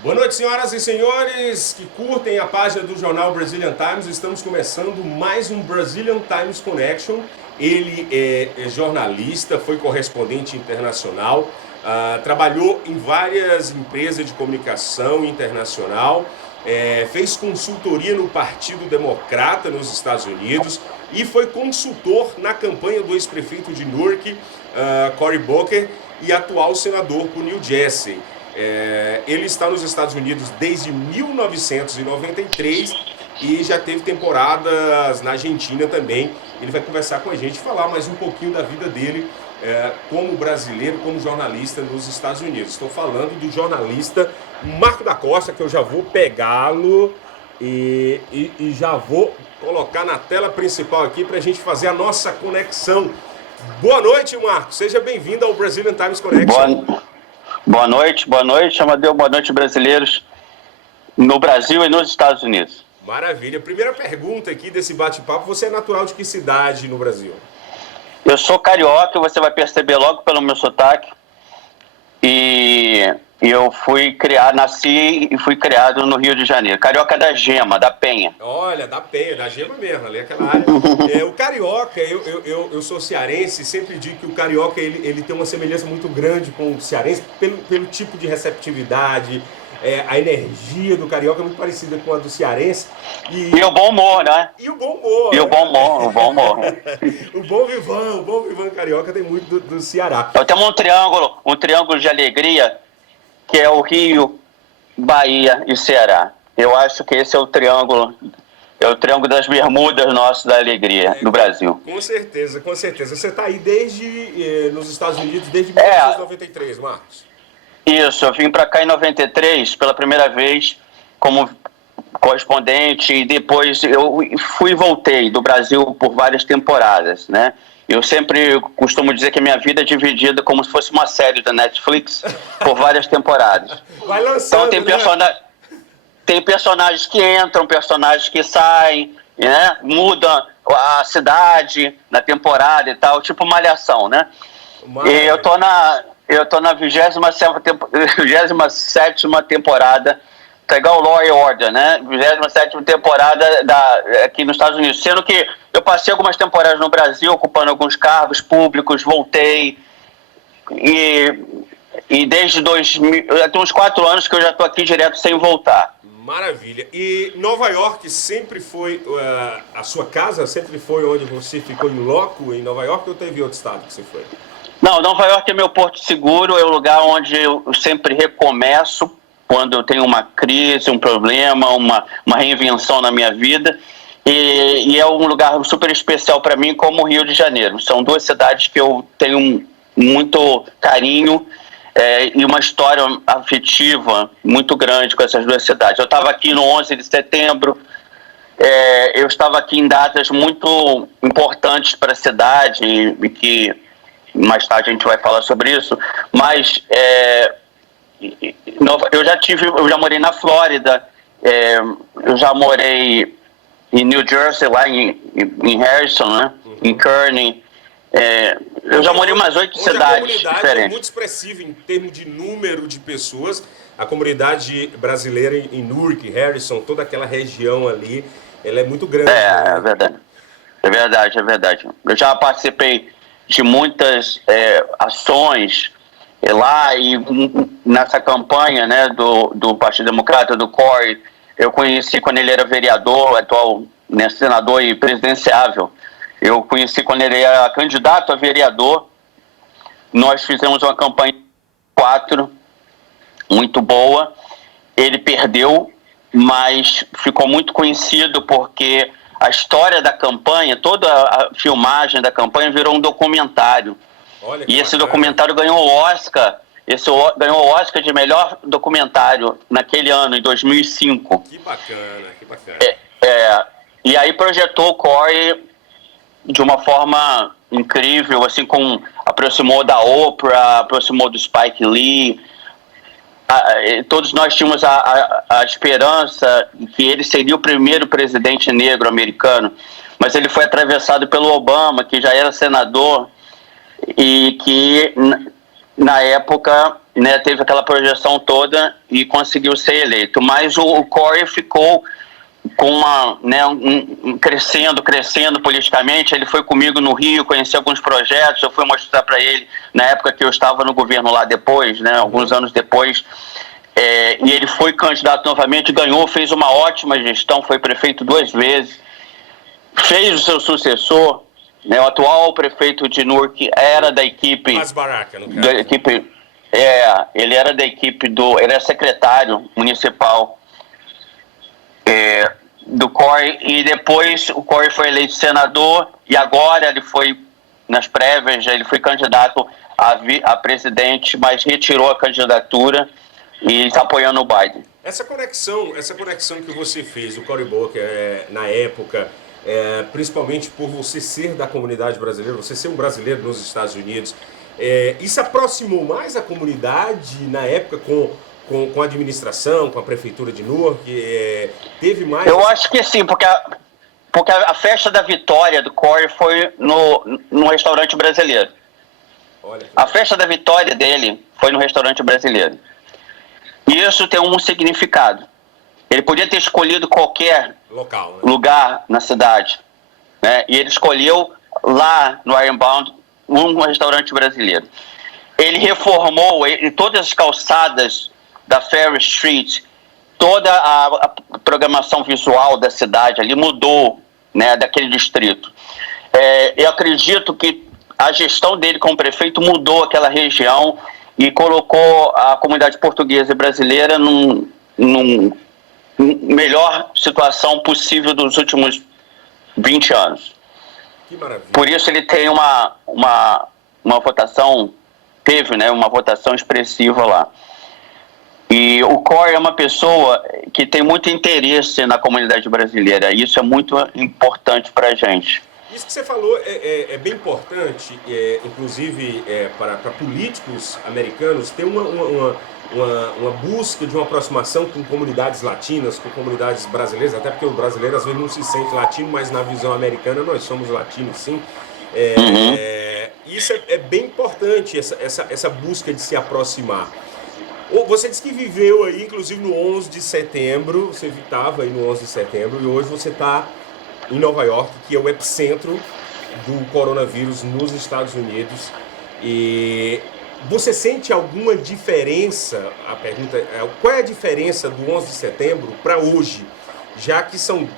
Boa noite, senhoras e senhores que curtem a página do jornal Brazilian Times. Estamos começando mais um Brazilian Times Connection. Ele é jornalista, foi correspondente internacional, trabalhou em várias empresas de comunicação internacional, fez consultoria no Partido Democrata nos Estados Unidos e foi consultor na campanha do ex-prefeito de Newark, Cory Booker, e atual senador por New Jersey. Ele está nos Estados Unidos desde 1993 e já teve temporadas na Argentina também. Ele vai conversar com a gente, falar mais um pouquinho da vida dele como brasileiro, como jornalista nos Estados Unidos. Estou falando do jornalista Marco da Costa, que eu já vou pegá-lo e já vou colocar na tela principal aqui para a gente fazer a nossa conexão. Boa noite, Marco. Seja bem-vindo ao Brazilian Times Connection. Boa noite, Amadeu. Boa noite, brasileiros no Brasil e nos Estados Unidos. Maravilha. Primeira pergunta aqui desse bate-papo. Você é natural de que cidade no Brasil? Eu sou carioca, você vai perceber logo pelo meu sotaque. E eu nasci e fui criado no Rio de Janeiro. Carioca da Gema, da Penha. Olha, da Penha, da Gema mesmo, ali aquela área. O carioca, eu sou cearense, sempre digo que o carioca ele tem uma semelhança muito grande com o cearense, pelo tipo de receptividade, a energia do carioca é muito parecida com a do cearense. E o bom humor, né? E o bom humor. E o bom humor. O bom vivan carioca tem muito do Ceará. Nós temos um triângulo de alegria, que é o Rio, Bahia e Ceará. Eu acho que esse é o triângulo das bermudas nosso da alegria no Brasil. Com certeza. Você está aí nos Estados Unidos desde 1993, Marcos? Isso, eu vim para cá em 93 pela primeira vez como correspondente e depois eu fui e voltei do Brasil por várias temporadas, né? Eu sempre costumo dizer que a minha vida é dividida como se fosse uma série da Netflix por várias temporadas. Vai lançando, então tem personagens que entram, personagens que saem, né? Muda a cidade na temporada e tal, tipo Malhação, né? E eu tô na 27ª temporada, tá igual Law and Order, né? 27ª temporada aqui nos Estados Unidos. Sendo que eu passei algumas temporadas no Brasil, ocupando alguns cargos públicos, voltei. E desde 2000, tem uns 4 anos que eu já tô aqui direto sem voltar. Maravilha. E Nova York sempre foi a sua casa? Sempre foi onde você ficou em loco em Nova York ou teve outro estado que você foi? Não, Nova York é meu porto seguro, é o lugar onde eu sempre recomeço quando eu tenho uma crise, um problema, uma reinvenção na minha vida. E é um lugar super especial para mim, como o Rio de Janeiro. São duas cidades que eu tenho muito carinho e uma história afetiva muito grande com essas duas cidades. Eu estava aqui no 11 de setembro, eu estava aqui em datas muito importantes para a cidade e que mais tarde a gente vai falar sobre isso, mas eu já morei na Flórida, eu já morei em New Jersey, lá em Harrison, né? Em Kearney. Eu já morei em umas 8 cidades diferentes. A comunidade é muito expressiva em termos de número de pessoas. A comunidade brasileira em Newark, Harrison, toda aquela região ali, ela é muito grande. É verdade. É verdade. Eu já participei de muitas ações lá e nessa campanha, né, do Partido Democrata, do Cory, eu conheci quando ele era vereador, atual, né, senador e presidenciável. Eu conheci quando ele era candidato a vereador. Nós fizemos uma campanha 4 muito boa. Ele perdeu, mas ficou muito conhecido porque a história da campanha, toda a filmagem da campanha virou um documentário. E esse documentário ganhou o Oscar. Ganhou o Oscar de melhor documentário naquele ano, em 2005. Que bacana. E aí projetou o Cory de uma forma incrível, assim, aproximou da Oprah, aproximou do Spike Lee. Todos nós tínhamos a esperança que ele seria o primeiro presidente negro americano, mas ele foi atravessado pelo Obama, que já era senador, e que na época né, teve aquela projeção toda e conseguiu ser eleito. Mas o Corey ficou com crescendo politicamente. Ele foi comigo no Rio, conheci alguns projetos, eu fui mostrar para ele na época que eu estava no governo lá depois, né, alguns anos depois, e ele foi candidato novamente, ganhou, fez uma ótima gestão, foi prefeito 2 vezes, fez o seu sucessor, né, o atual prefeito de Newark era da equipe... Mas Baraka, no caso. Da equipe, ele era da equipe ele era secretário municipal do Corey, e depois o Corey foi eleito senador, e agora ele foi, nas prévias, ele foi candidato a presidente, mas retirou a candidatura e está apoiando o Biden. Essa conexão que você fez, o Cory Booker, na época, principalmente por você ser da comunidade brasileira, você ser um brasileiro nos Estados Unidos, isso aproximou mais a comunidade na época com a administração, com a prefeitura de Newark? Teve mais... Eu acho que sim, porque a festa da vitória do Corey foi no restaurante brasileiro. A festa da vitória dele foi no restaurante brasileiro. E isso tem um significado. Ele podia ter escolhido qualquer lugar na cidade, né? E ele escolheu lá no Ironbound um restaurante brasileiro. Ele reformou todas as calçadas da Ferry Street, toda a programação visual da cidade ali mudou, né, daquele distrito. Eu acredito que a gestão dele como prefeito mudou aquela região e colocou a comunidade portuguesa e brasileira num melhor situação possível dos últimos 20 anos. Que maravilha. Por isso ele tem uma votação, teve, né, uma votação expressiva lá. E o Corey é uma pessoa que tem muito interesse na comunidade brasileira. E isso é muito importante para a gente. Isso que você falou é bem importante, inclusive para políticos americanos, ter uma busca de uma aproximação com comunidades latinas, com comunidades brasileiras, até porque o brasileiro às vezes não se sente latino, mas na visão americana nós somos latinos, sim. Isso é bem importante, essa busca de se aproximar. Você disse que viveu aí, inclusive no 11 de setembro, você estava aí no 11 de setembro, e hoje você está em Nova York, que é o epicentro do coronavírus nos Estados Unidos. E você sente alguma diferença? A pergunta é, qual é a diferença do 11 de setembro para hoje? Já que são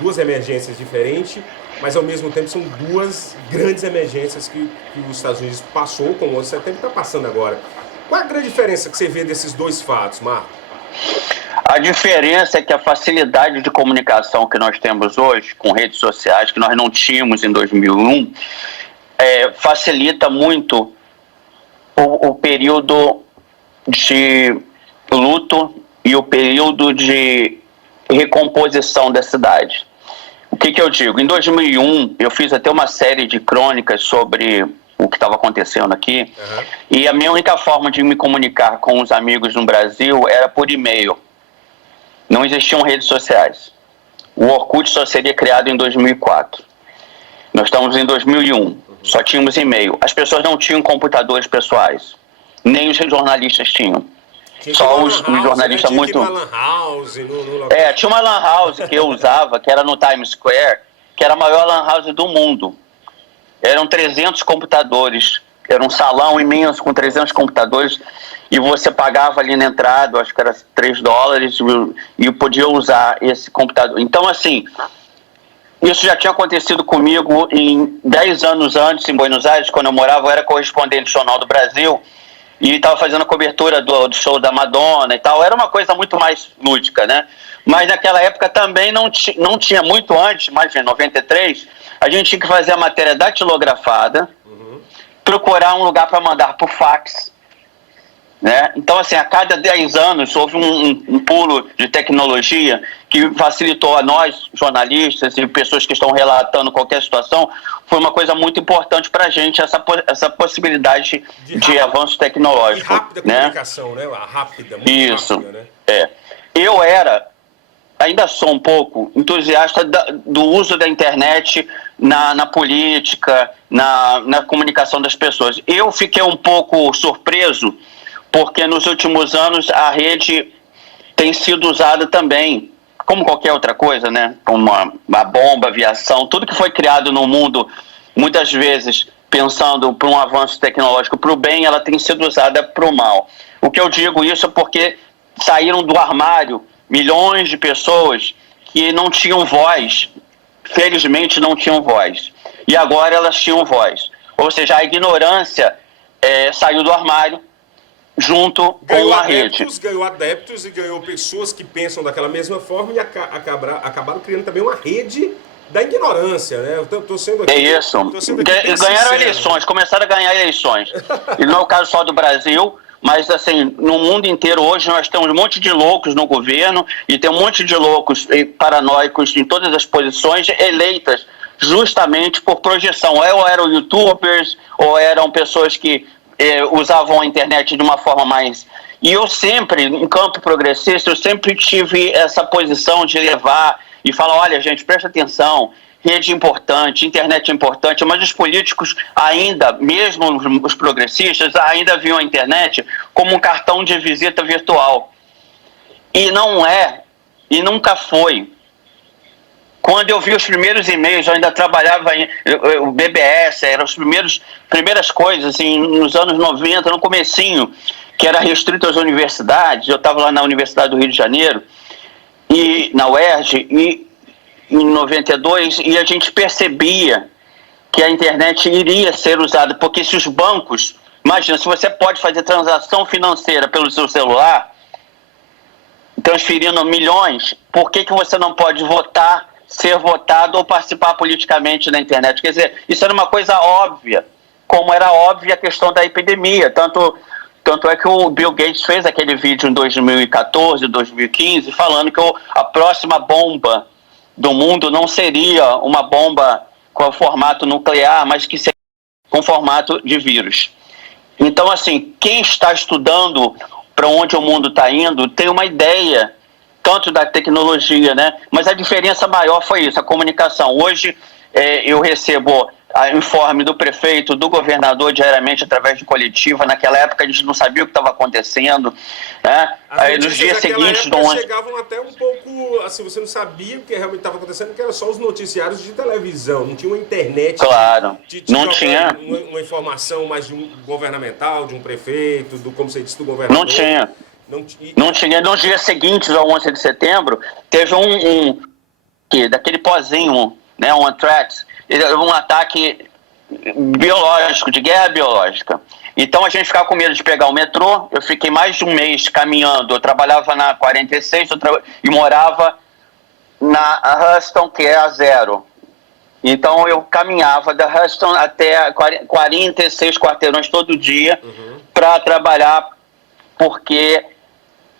duas emergências diferentes, mas ao mesmo tempo são duas grandes emergências que os Estados Unidos passou com o 11 de setembro e está passando agora. Qual é a grande diferença que você vê desses dois fatos, Marco? A diferença é que a facilidade de comunicação que nós temos hoje com redes sociais, que nós não tínhamos em 2001, facilita muito o período de luto e o período de recomposição da cidade. O que eu digo? Em 2001, eu fiz até uma série de crônicas sobre o que estava acontecendo aqui, e a minha única forma de me comunicar com os amigos no Brasil era por e-mail. Não existiam redes sociais. O Orkut só seria criado em 2004. Nós estamos em 2001. Só tínhamos e-mail. As pessoas não tinham computadores pessoais. Nem os jornalistas tinham. Só os jornalistas muito... Tinha uma lan house tinha uma lan house que eu usava, que era no Times Square, que era a maior lan house do mundo. Eram 300 computadores. Era um salão imenso com 300 computadores. E você pagava ali na entrada, acho que era $3, e podia usar esse computador. Então, assim, isso já tinha acontecido comigo em 10 anos antes, em Buenos Aires, quando eu morava. Eu era correspondente do Jornal do Brasil e estava fazendo a cobertura do show da Madonna e tal. Era uma coisa muito mais lúdica, né? Mas naquela época também não tinha, muito antes, mais em 93, a gente tinha que fazer a matéria datilografada, procurar um lugar para mandar por fax, né? Então, assim, a cada 10 anos houve um pulo de tecnologia que facilitou a nós, jornalistas e pessoas que estão relatando qualquer situação. Foi uma coisa muito importante para a gente, essa possibilidade de avanço tecnológico. E rápida comunicação, né? Rápida, muito Isso, rápida, né? Eu ainda sou um pouco entusiasta do uso da internet na política, na comunicação das pessoas. Eu fiquei um pouco surpreso, porque nos últimos anos a rede tem sido usada também, como qualquer outra coisa, né? Uma bomba, aviação, tudo que foi criado no mundo, muitas vezes pensando para um avanço tecnológico para o bem, ela tem sido usada para o mal. O que eu digo isso é porque saíram do armário milhões de pessoas que não tinham voz, felizmente não tinham voz, e agora elas tinham voz. Ou seja, a ignorância saiu do armário junto com a rede. Ganhou adeptos e ganhou pessoas que pensam daquela mesma forma e acabaram criando também uma rede da ignorância, né? Eu tô sendo aqui, isso. Ganharam eleições, começaram a ganhar eleições. E não é o caso só do Brasil, mas assim, no mundo inteiro hoje nós temos um monte de loucos no governo e tem um monte de loucos paranoicos em todas as posições eleitas justamente por projeção. Ou eram youtubers, ou eram pessoas que usavam a internet de uma forma mais... E eu sempre, em campo progressista, eu sempre tive essa posição de levar e falar, olha, gente, presta atenção, rede importante, internet importante, mas os políticos ainda, mesmo os progressistas, ainda viam a internet como um cartão de visita virtual. E não é, e nunca foi. Quando eu vi os primeiros e-mails, eu ainda trabalhava o BBS, eram as primeiras coisas, assim, nos anos 90, no comecinho, que era restrito às universidades. Eu estava lá na Universidade do Rio de Janeiro, e na UERJ, e em 92, e a gente percebia que a internet iria ser usada, porque se os bancos, imagina, se você pode fazer transação financeira pelo seu celular, transferindo milhões, por que você não pode votar, ser votado ou participar politicamente na internet? Quer dizer, isso era uma coisa óbvia, como era óbvia a questão da epidemia, tanto é que o Bill Gates fez aquele vídeo em 2014, 2015, falando que a próxima bomba do mundo não seria uma bomba com formato nuclear, mas que seria com formato de vírus. Então, assim, quem está estudando para onde o mundo está indo tem uma ideia, tanto da tecnologia, né? Mas a diferença maior foi isso, a comunicação. Hoje eu recebo informe do prefeito, do governador diariamente através de coletiva. Naquela época a gente não sabia o que estava acontecendo, né? Aí nos dias seguintes chegavam até um pouco assim, você não sabia o que realmente estava acontecendo, porque eram só os noticiários de televisão, não tinha uma internet. Claro, não tinha uma informação mais de um governamental, de um prefeito, como você disse, do governador. Não tinha. Não tinha. Nos dias seguintes ao 11 de setembro teve daquele pozinho, né, um anthrax, um ataque biológico, de guerra biológica. Então a gente ficava com medo de pegar o metrô. Eu fiquei mais de um mês caminhando. Eu trabalhava na 46 e morava na Huston, que é a 0. Então eu caminhava da Huston até 46 quarteirões todo dia para trabalhar, porque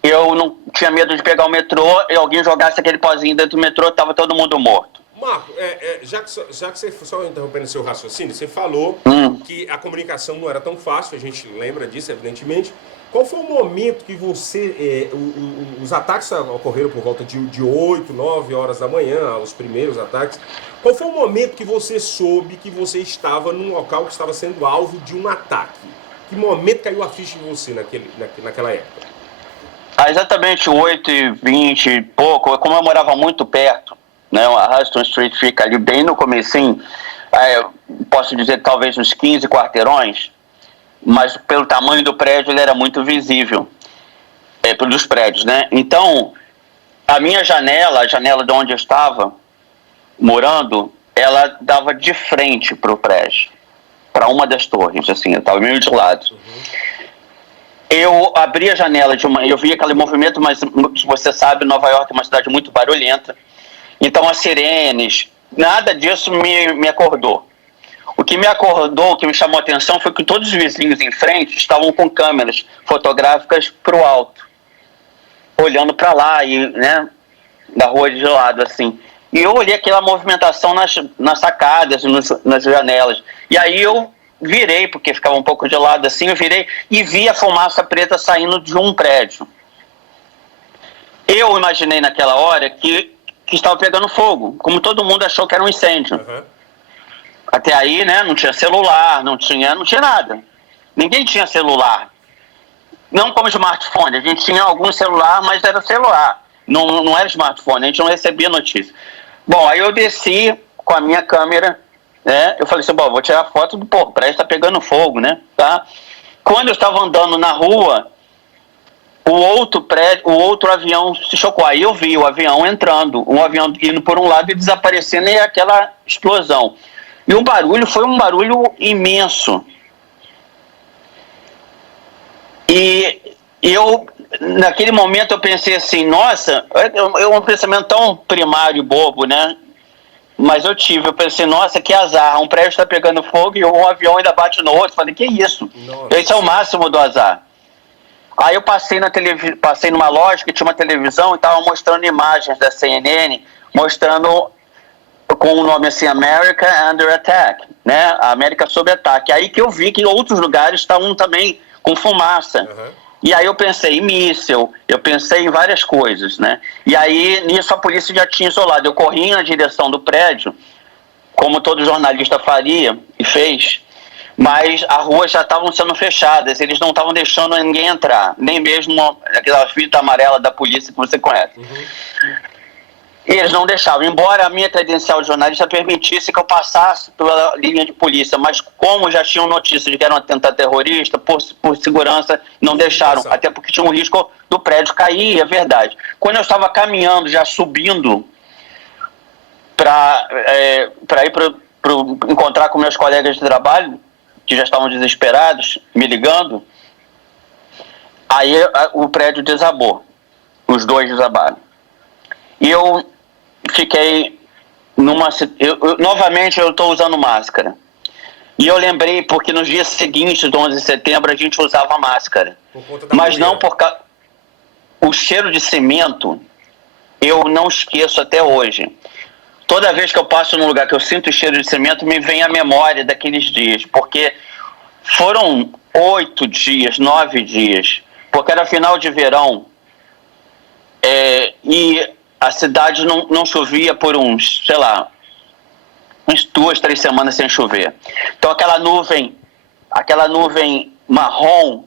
eu não tinha medo de pegar o metrô e alguém jogasse aquele pozinho dentro do metrô, estava todo mundo morto. Marco, já que você, só interrompendo seu raciocínio, você falou que a comunicação não era tão fácil, a gente lembra disso, evidentemente. Qual foi o momento que você... os ataques ocorreram por volta de 8, 9 horas da manhã, os primeiros ataques. Qual foi o momento que você soube que você estava num local que estava sendo alvo de um ataque? Que momento caiu a ficha em você naquela época? Exatamente 8h20 e pouco, como eu morava muito perto, né, a Huston Street fica ali bem no comecinho, posso dizer talvez uns 15 quarteirões, mas pelo tamanho do prédio ele era muito visível, pelos prédios, né? Então, a minha janela, a janela de onde eu estava morando, ela dava de frente para o prédio, para uma das torres, assim, eu estava meio de lado. Eu abri a janela eu vi aquele movimento, mas você sabe, Nova York é uma cidade muito barulhenta. Então as sirenes, nada disso me acordou. O que me acordou, o que me chamou a atenção foi que todos os vizinhos em frente estavam com câmeras fotográficas para o alto, olhando para lá, né, da rua de lado, assim. E eu olhei aquela movimentação nas sacadas, nas janelas. E aí eu virei, porque ficava um pouco de lado assim, eu virei e vi a fumaça preta saindo de um prédio. Eu imaginei naquela hora que estava pegando fogo, como todo mundo achou que era um incêndio. Até aí, né, não tinha celular, não tinha nada. Ninguém tinha celular. não como smartphone, a gente tinha algum celular, mas era celular, não era smartphone, a gente não recebia notícia. Bom, aí eu desci com a minha câmera, né? Eu falei assim, bom, vou tirar foto do o prédio tá pegando fogo, né? Tá? Quando eu estava andando na rua, o outro avião se chocou. Aí eu vi o avião entrando, um avião indo por um lado e desaparecendo, e aquela explosão. E o barulho foi um barulho imenso. E eu, naquele momento, eu pensei assim, nossa, é um pensamento tão primário e bobo, né? Mas eu pensei, nossa, que azar, um prédio está pegando fogo e um avião ainda bate no outro. Falei, que isso? Nossa. Esse é o máximo do azar. Aí eu passei numa loja que tinha uma televisão e estava mostrando imagens da CNN, mostrando com o nome assim, America Under Attack, né? A América sob ataque. Aí que eu vi que outros lugares estavam também com fumaça. Uhum. E aí eu pensei em míssil, eu pensei em várias coisas, né? E aí, nisso, a polícia já tinha isolado. Eu corri na direção do prédio, como todo jornalista faria e fez, mas as ruas já estavam sendo fechadas, eles não estavam deixando ninguém entrar, nem mesmo aquela fita amarela da polícia que você conhece. Uhum. Eles não deixavam, embora a minha credencial de jornalista permitisse que eu passasse pela linha de polícia, mas como já tinham notícia de que era um atentado terrorista, por segurança, não deixaram, até porque tinha um risco do prédio cair, é verdade. Quando eu estava caminhando, já subindo para ir para encontrar com meus colegas de trabalho, que já estavam desesperados, me ligando, aí o prédio desabou, os dois desabaram. E eu fiquei novamente eu estou usando máscara. E eu lembrei porque nos dias seguintes do 11 de setembro a gente usava máscara. Mas não por causa... O cheiro de cimento eu não esqueço até hoje. Toda vez que eu passo num lugar que eu sinto o cheiro de cimento, me vem a memória daqueles dias. Porque foram 8 dias, 9 dias. Porque era final de verão. E a cidade não chovia por uns 2, 3 semanas sem chover. Então aquela nuvem marrom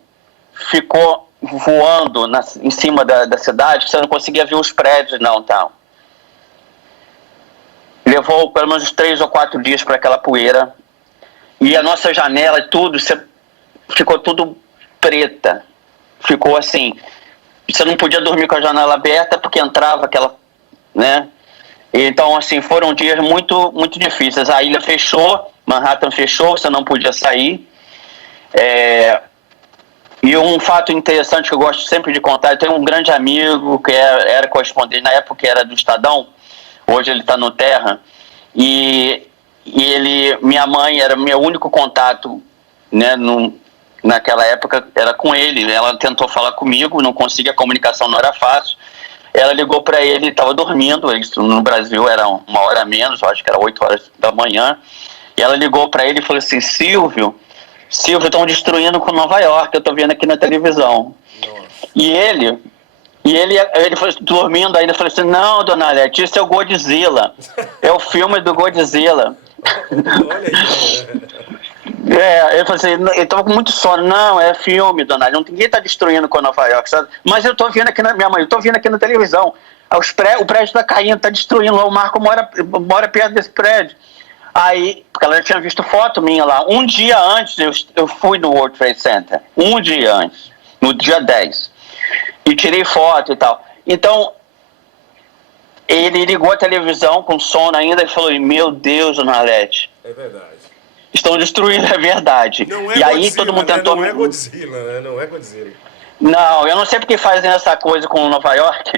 ficou voando em cima da cidade, você não conseguia ver os prédios, não, tal. Levou pelo menos 3 ou 4 dias para aquela poeira. E a nossa janela, ficou tudo preta. Ficou assim... Você não podia dormir com a janela aberta porque entrava aquela, né? Então, assim, foram dias muito, muito difíceis. A ilha fechou, Manhattan fechou, você não podia sair. E um fato interessante que eu gosto sempre de contar, eu tenho um grande amigo que era correspondente, na época era do Estadão, hoje ele está no Terra, e minha mãe era meu único contato, né, naquela época era com ele. Ela tentou falar comigo, não conseguia, a comunicação não era fácil. Ela ligou para ele, estava dormindo, no Brasil era 1 hora a menos, eu acho que era 8 horas da manhã, e ela ligou para ele e falou assim, Silvio, estão destruindo com Nova York, eu estou vendo aqui na televisão. Nossa. E ele foi dormindo ainda, falou assim, não, dona Alete, isso é o Godzilla, é o filme do Godzilla. Olha aí. Ele falou assim, eu estava com muito sono. Não, é filme, dona, ninguém está destruindo com Nova York, sabe? Mas eu estou vendo aqui minha mãe, eu estou vendo aqui na televisão, o prédio está caindo, está destruindo, o Marco mora perto desse prédio. Aí, porque ela já tinha visto foto minha lá, um dia antes eu fui no World Trade Center, um dia antes, no dia 10, e tirei foto e tal. Então, ele ligou a televisão com sono ainda e falou, meu Deus, dona Alete. É verdade. Estão destruindo, é verdade. Não é e aí Godzilla, todo mundo tentou... Não é Godzilla, né? Não é Godzilla. Não, eu não sei porque fazem essa coisa com Nova York,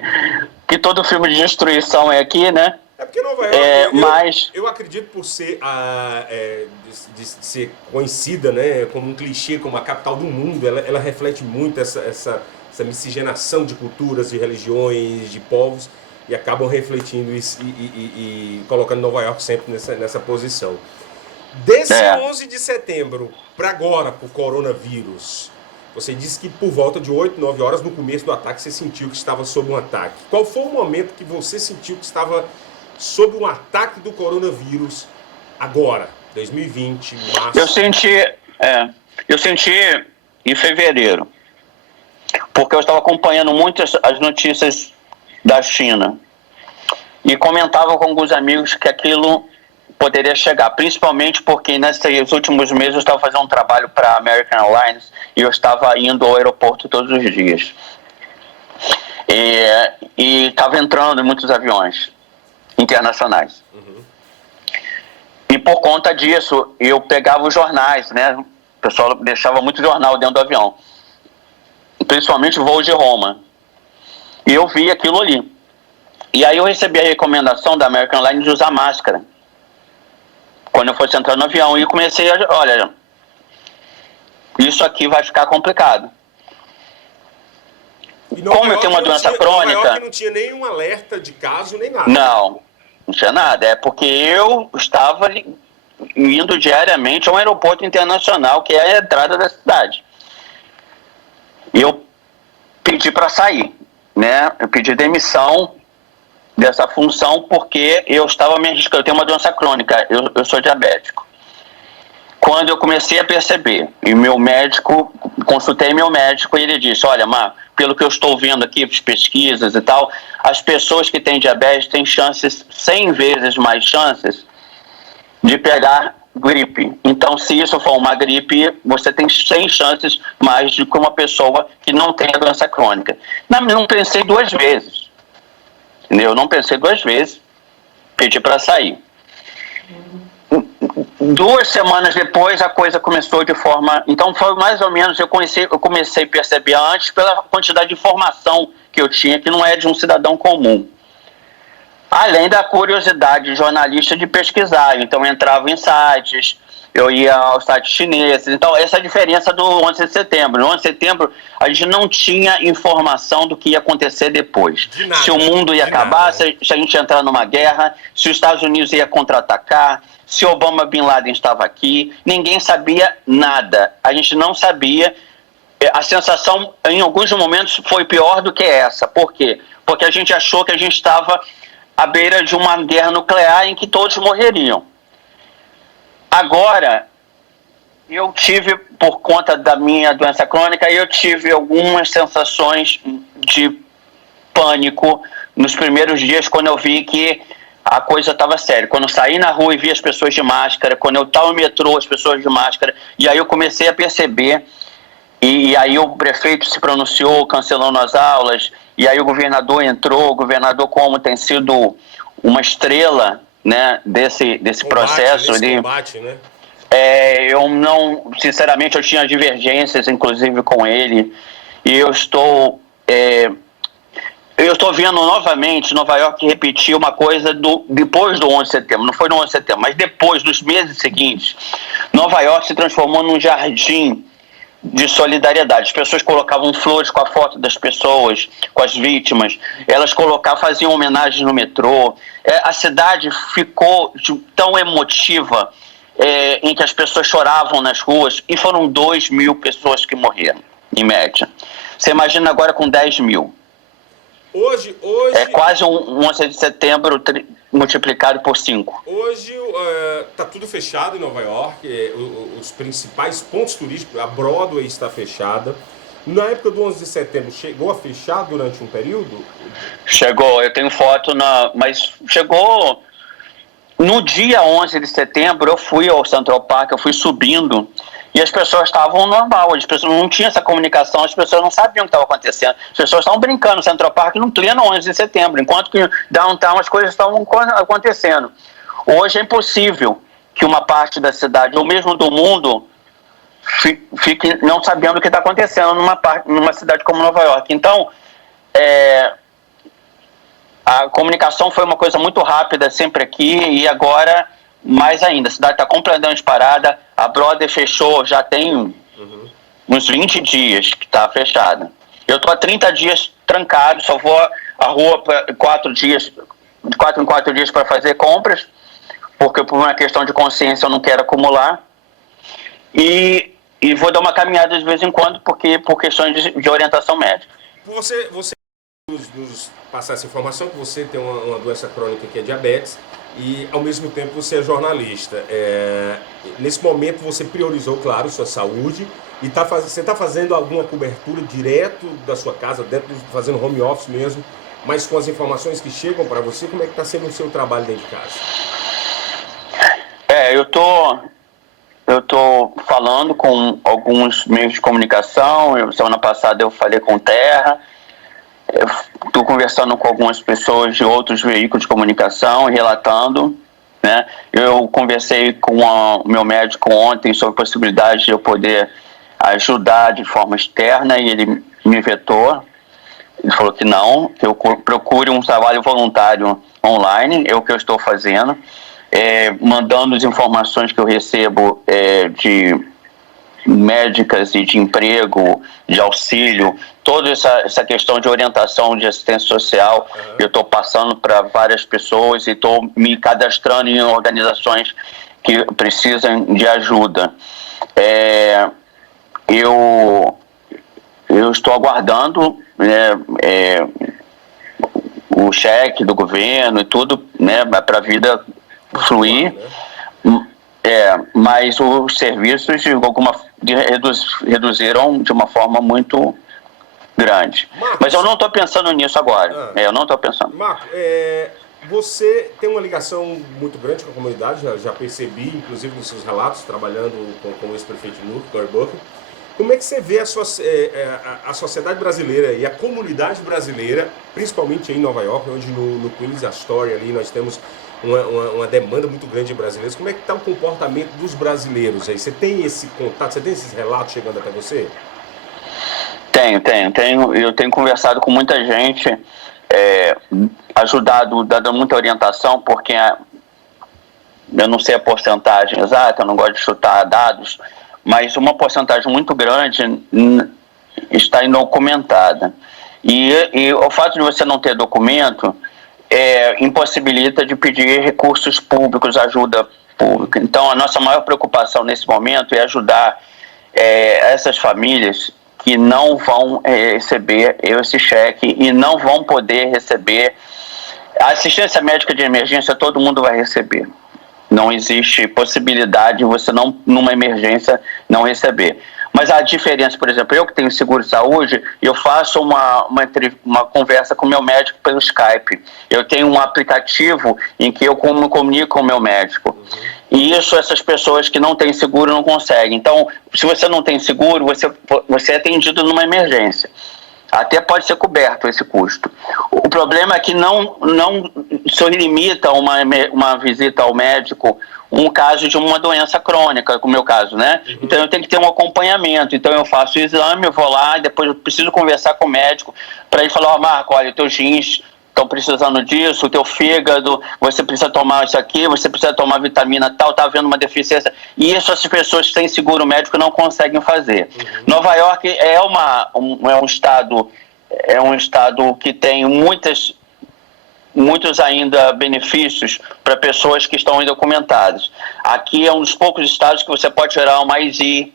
que todo filme de destruição é aqui, né? É porque Nova York, eu acredito por ser de ser conhecida, né, como um clichê, como a capital do mundo, ela reflete muito essa miscigenação de culturas, de religiões, de povos, e acabam refletindo isso e colocando Nova York sempre nessa posição. Desse 11 de setembro para agora, para o coronavírus, você disse que por volta de 8, 9 horas no começo do ataque você sentiu que estava sob um ataque. Qual foi o momento que você sentiu que estava sob um ataque do coronavírus agora, 2020, março? Eu senti em fevereiro. porque eu estava acompanhando muitas as notícias da China e comentava com alguns amigos que aquilo poderia chegar, principalmente porque nesses últimos meses eu estava fazendo um trabalho para a American Airlines e eu estava indo ao aeroporto todos os dias. E estava entrando em muitos aviões internacionais. E por conta disso, eu pegava os jornais, né? O pessoal deixava muito jornal dentro do avião, principalmente voos de Roma. E eu vi aquilo ali. E aí eu recebi a recomendação da American Airlines de usar máscara quando eu fosse entrar no avião. E comecei a... Olha, isso aqui vai ficar complicado. Como eu tenho uma doença crônica... Nova York não tinha nenhum alerta de caso, nem nada. Não tinha nada. É porque eu estava indo diariamente a um aeroporto internacional, que é a entrada da cidade. E eu pedi para sair, né? Eu pedi demissão dessa função porque eu estava me arriscando. Eu tenho uma doença crônica, eu sou diabético. Quando eu comecei a perceber, e consultei meu médico e ele disse, olha, Mar, pelo que eu estou vendo aqui, as pesquisas e tal, as pessoas que têm diabetes têm 100 vezes mais chances de pegar gripe. Então, se isso for uma gripe, você tem 100 chances mais do que uma pessoa que não tem a doença crônica. Não pensei duas vezes. Entendeu? Não pensei duas vezes, pedi para sair. 2 semanas depois a coisa começou de forma... Então foi mais ou menos, eu comecei a perceber antes pela quantidade de informação que eu tinha, que não é de um cidadão comum. Além da curiosidade de jornalista de pesquisar. Então eu entrava em sites, eu ia aos sites chineses. Então essa é a diferença do 11 de setembro. No 11 de setembro a gente não tinha informação do que ia acontecer depois. Se o mundo ia acabar, se a gente ia entrar numa guerra, se os Estados Unidos ia contra-atacar, se Obama Bin Laden estava aqui, ninguém sabia nada. A gente não sabia. A sensação, em alguns momentos, foi pior do que essa. Por quê? Porque a gente achou que a gente estava à beira de uma guerra nuclear em que todos morreriam. Agora, eu tive, por conta da minha doença crônica, eu tive algumas sensações de pânico nos primeiros dias, quando eu vi que a coisa estava séria. Quando eu saí na rua e vi as pessoas de máscara, quando eu estava no metrô, as pessoas de máscara, e aí eu comecei a perceber, e aí o prefeito se pronunciou, cancelando as aulas, e aí o governador entrou, o governador, como tem sido uma estrela, né, desse processo. Nesse combate, né? Eu não, sinceramente, eu tinha divergências, inclusive, com ele, e eu estou vendo novamente Nova York repetir uma coisa depois do 11 de setembro. Não foi no 11 de setembro, mas depois, nos meses seguintes. Nova York se transformou num jardim de solidariedade. As pessoas colocavam flores com a foto das pessoas, com as vítimas. Elas faziam homenagens no metrô. A cidade ficou tão emotiva, em que as pessoas choravam nas ruas, e foram 2.000 pessoas que morreram, em média. Você imagina agora com 10.000. Hoje... É quase um 11 de setembro multiplicado por 5. Hoje está tudo fechado em Nova York, os principais pontos turísticos, a Broadway está fechada. Na época do 11 de setembro, chegou a fechar durante um período? Chegou, eu tenho foto, mas chegou... No dia 11 de setembro, eu fui ao Central Park, eu fui subindo, e as pessoas estavam normal, as pessoas não tinham essa comunicação, as pessoas não sabiam o que estava acontecendo. As pessoas estavam brincando no Central Park no pleno 11 de setembro, enquanto que downtown as coisas estavam acontecendo. Hoje é impossível que uma parte da cidade, ou mesmo do mundo, fique não sabendo o que está acontecendo numa cidade como Nova York. Então, a comunicação foi uma coisa muito rápida sempre aqui, e agora mais ainda. A cidade está completamente parada. A Broadway fechou, já tem uns 20 dias que está fechada. Eu estou há 30 dias trancado, só vou à rua de 4 em 4 dias para fazer compras, porque por uma questão de consciência eu não quero acumular. E vou dar uma caminhada de vez em quando, porque por questões de orientação médica. Você nos passar essa informação que você tem uma doença crônica que é diabetes e ao mesmo tempo você é jornalista. Nesse momento você priorizou, claro, sua saúde, E você está fazendo alguma cobertura direto da sua casa, fazendo home office mesmo, mas com as informações que chegam para você, como é que está sendo o seu trabalho dentro de casa? Eu tô falando com alguns meios de comunicação. Semana passada eu falei com Terra. Estou conversando com algumas pessoas de outros veículos de comunicação, relatando, né? Eu conversei com o meu médico ontem sobre a possibilidade de eu poder ajudar de forma externa e ele me vetou. Ele falou que não, que eu procure um trabalho voluntário online, é o que eu estou fazendo, mandando as informações que eu recebo de médicas e de emprego, de auxílio, toda essa questão de orientação de assistência social, eu estou passando para várias pessoas e estou me cadastrando em organizações que precisam de ajuda. Eu estou aguardando, né, o cheque do governo e tudo, né, para a vida fluir. Mas os serviços reduziram de uma forma muito grande. Marcos, mas eu não estou pensando nisso agora. Eu não estou pensando. Marco, você tem uma ligação muito grande com a comunidade, já percebi, inclusive nos seus relatos, trabalhando com o ex-prefeito Nuke, Cory Booker. Como é que você vê a sociedade brasileira e a comunidade brasileira, principalmente em Nova York, onde no Queens Astoria ali nós temos uma demanda muito grande de brasileiros. Como é que está o comportamento dos brasileiros aí? Você tem esse contato, você tem esses relatos chegando até você? Tenho. Eu tenho conversado com muita gente, ajudado, dado muita orientação, porque eu não sei a porcentagem exata, eu não gosto de chutar dados, mas uma porcentagem muito grande está indocumentada. E o fato de você não ter documento impossibilita de pedir recursos públicos, ajuda pública. Então, a nossa maior preocupação nesse momento é ajudar essas famílias que não vão receber esse cheque e não vão poder receber. A assistência médica de emergência todo mundo vai receber. Não existe possibilidade de você, numa emergência, não receber. Mas a diferença, por exemplo, eu que tenho seguro de saúde, eu faço uma conversa com o meu médico pelo Skype. Eu tenho um aplicativo em que eu me comunico com o meu médico. E isso, essas pessoas que não têm seguro não conseguem. Então, se você não tem seguro, você é atendido numa emergência. Até pode ser coberto esse custo. O problema é que não se limita uma visita ao médico um caso de uma doença crônica, como é o meu caso, né? Então eu tenho que ter um acompanhamento. Então eu faço o exame, eu vou lá, e depois eu preciso conversar com o médico para ele falar: Marco, olha, teus rins estão precisando disso, o teu fígado, você precisa tomar isso aqui, você precisa tomar vitamina tal, está havendo uma deficiência. E isso as pessoas que têm seguro médico não conseguem fazer. Nova York é um estado que tem muitos ainda benefícios para pessoas que estão indocumentadas. Aqui é um dos poucos estados que você pode tirar uma ID,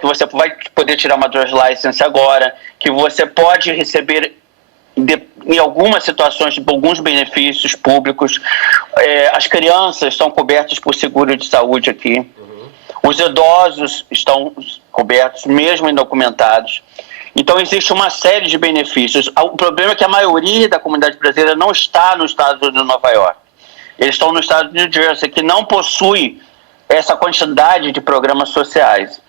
que você vai poder tirar uma driver's license agora, que você pode receber em algumas situações alguns benefícios públicos. As crianças estão cobertas por seguro de saúde aqui. Os idosos estão cobertos, mesmo indocumentados. Então existe uma série de benefícios. O problema é que a maioria da comunidade brasileira não está no estado de Nova York. Eles estão no estado de New Jersey, que não possui essa quantidade de programas sociais.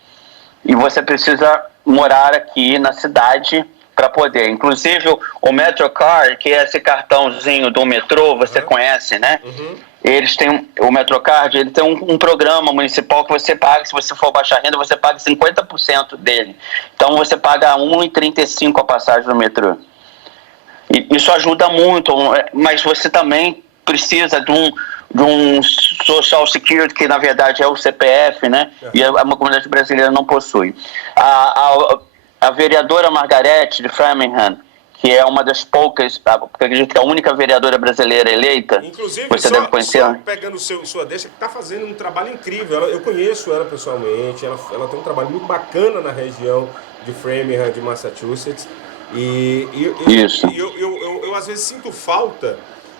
E você precisa morar aqui na cidade para poder. Inclusive o MetroCard, que é esse cartãozinho do metrô, você conhece, né? Eles têm, o MetroCard, ele tem um programa municipal que você paga, se você for baixar renda, você paga 50% dele. Então você paga R$1,35 a passagem no metrô. E isso ajuda muito, mas você também precisa de um Social Security, que na verdade é o CPF, né? E a comunidade brasileira não possui. A vereadora Margarete de Framingham, que é uma das poucas, acredito que é a única vereadora brasileira eleita. Inclusive, você deve conhecer. Só pegando sua deixa, que está fazendo um trabalho incrível. Eu conheço ela pessoalmente, ela tem um trabalho muito bacana na região de Framingham, de Massachusetts. E Isso. eu às vezes sinto falta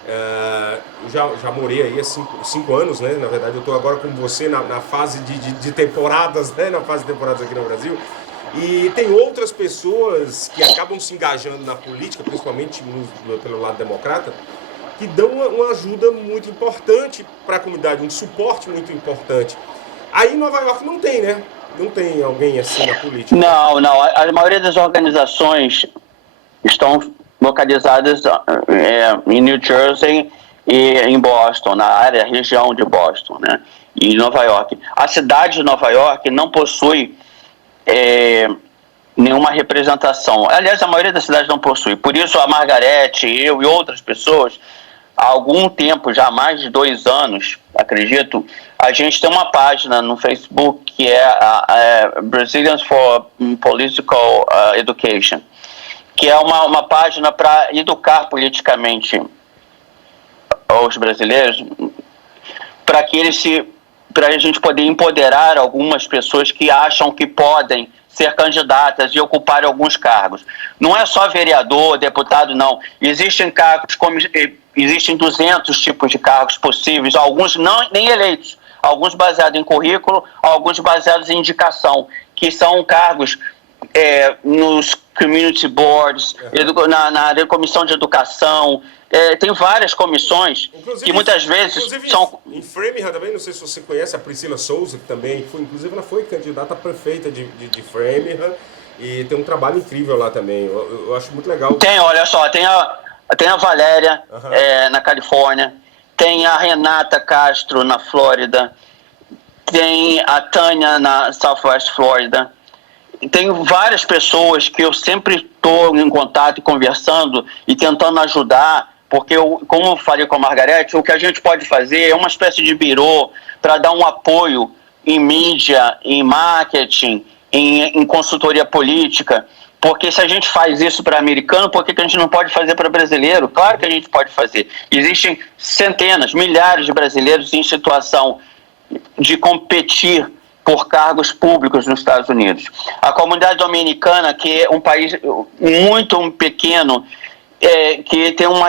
Eu já morei aí há 5 anos, né? Na verdade, eu estou agora com você na fase de temporadas, né? Na fase de temporadas aqui no Brasil. E tem outras pessoas que acabam se engajando na política, principalmente pelo lado democrata, que dão uma ajuda muito importante para a comunidade, um suporte muito importante. Aí em Nova York não tem, né? Não tem alguém assim na política. Não. A maioria das organizações estão localizadas em New Jersey e em Boston, na região de Boston, né? E Nova York. A cidade de Nova York não possui nenhuma representação. Aliás, a maioria das cidades não possui. Por isso, a Margarete, eu e outras pessoas, há algum tempo, já há mais de 2 anos, acredito, a gente tem uma página no Facebook que é Brazilians for Political Education, que é uma página para educar politicamente os brasileiros, para a gente poder empoderar algumas pessoas que acham que podem ser candidatas e ocupar alguns cargos. Não é só vereador, deputado, não. Existem cargos, existem 200 tipos de cargos possíveis, alguns nem eleitos, alguns baseados em currículo, alguns baseados em indicação, que são cargos nos community boards, na comissão de educação. Tem várias comissões, inclusive, que muitas vezes são... Em Framingham também, não sei se você conhece a Priscila Souza, que também foi, inclusive ela foi candidata a prefeita de Framingham, e tem um trabalho incrível lá também. Eu acho muito legal. Olha só, tem a Valéria, na Califórnia, tem a Renata Castro na Flórida, tem a Tânia na Southwest Florida. Tem várias pessoas que eu sempre estou em contato e conversando e tentando ajudar, porque, como eu falei com a Margarete, o que a gente pode fazer é uma espécie de birô para dar um apoio em mídia, em marketing, em consultoria política, porque se a gente faz isso para americano, por que a gente não pode fazer para brasileiro? Claro que a gente pode fazer. Existem centenas, milhares de brasileiros em situação de competir por cargos públicos nos Estados Unidos. A comunidade dominicana, que é um país muito pequeno, que tem uma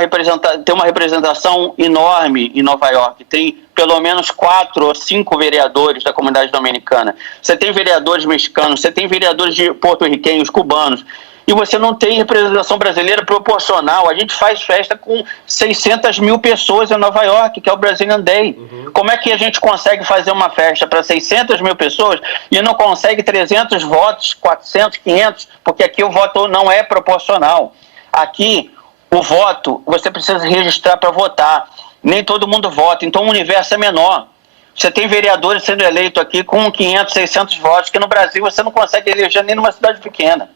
representação enorme em Nova York. Tem pelo menos 4 ou 5 vereadores da comunidade dominicana. Você tem vereadores mexicanos, você tem vereadores de porto-riquenhos, cubanos, e você não tem representação brasileira proporcional. A gente faz festa com 600 mil pessoas em Nova York, que é o Brazilian Day. Como é que a gente consegue fazer uma festa para 600 mil pessoas e não consegue 300 votos, 400, 500? Porque aqui o voto não é proporcional. Aqui, o voto, você precisa registrar para votar. Nem todo mundo vota, então o universo é menor. Você tem vereadores sendo eleitos aqui com 500, 600 votos, que no Brasil você não consegue eleger nem numa cidade pequena.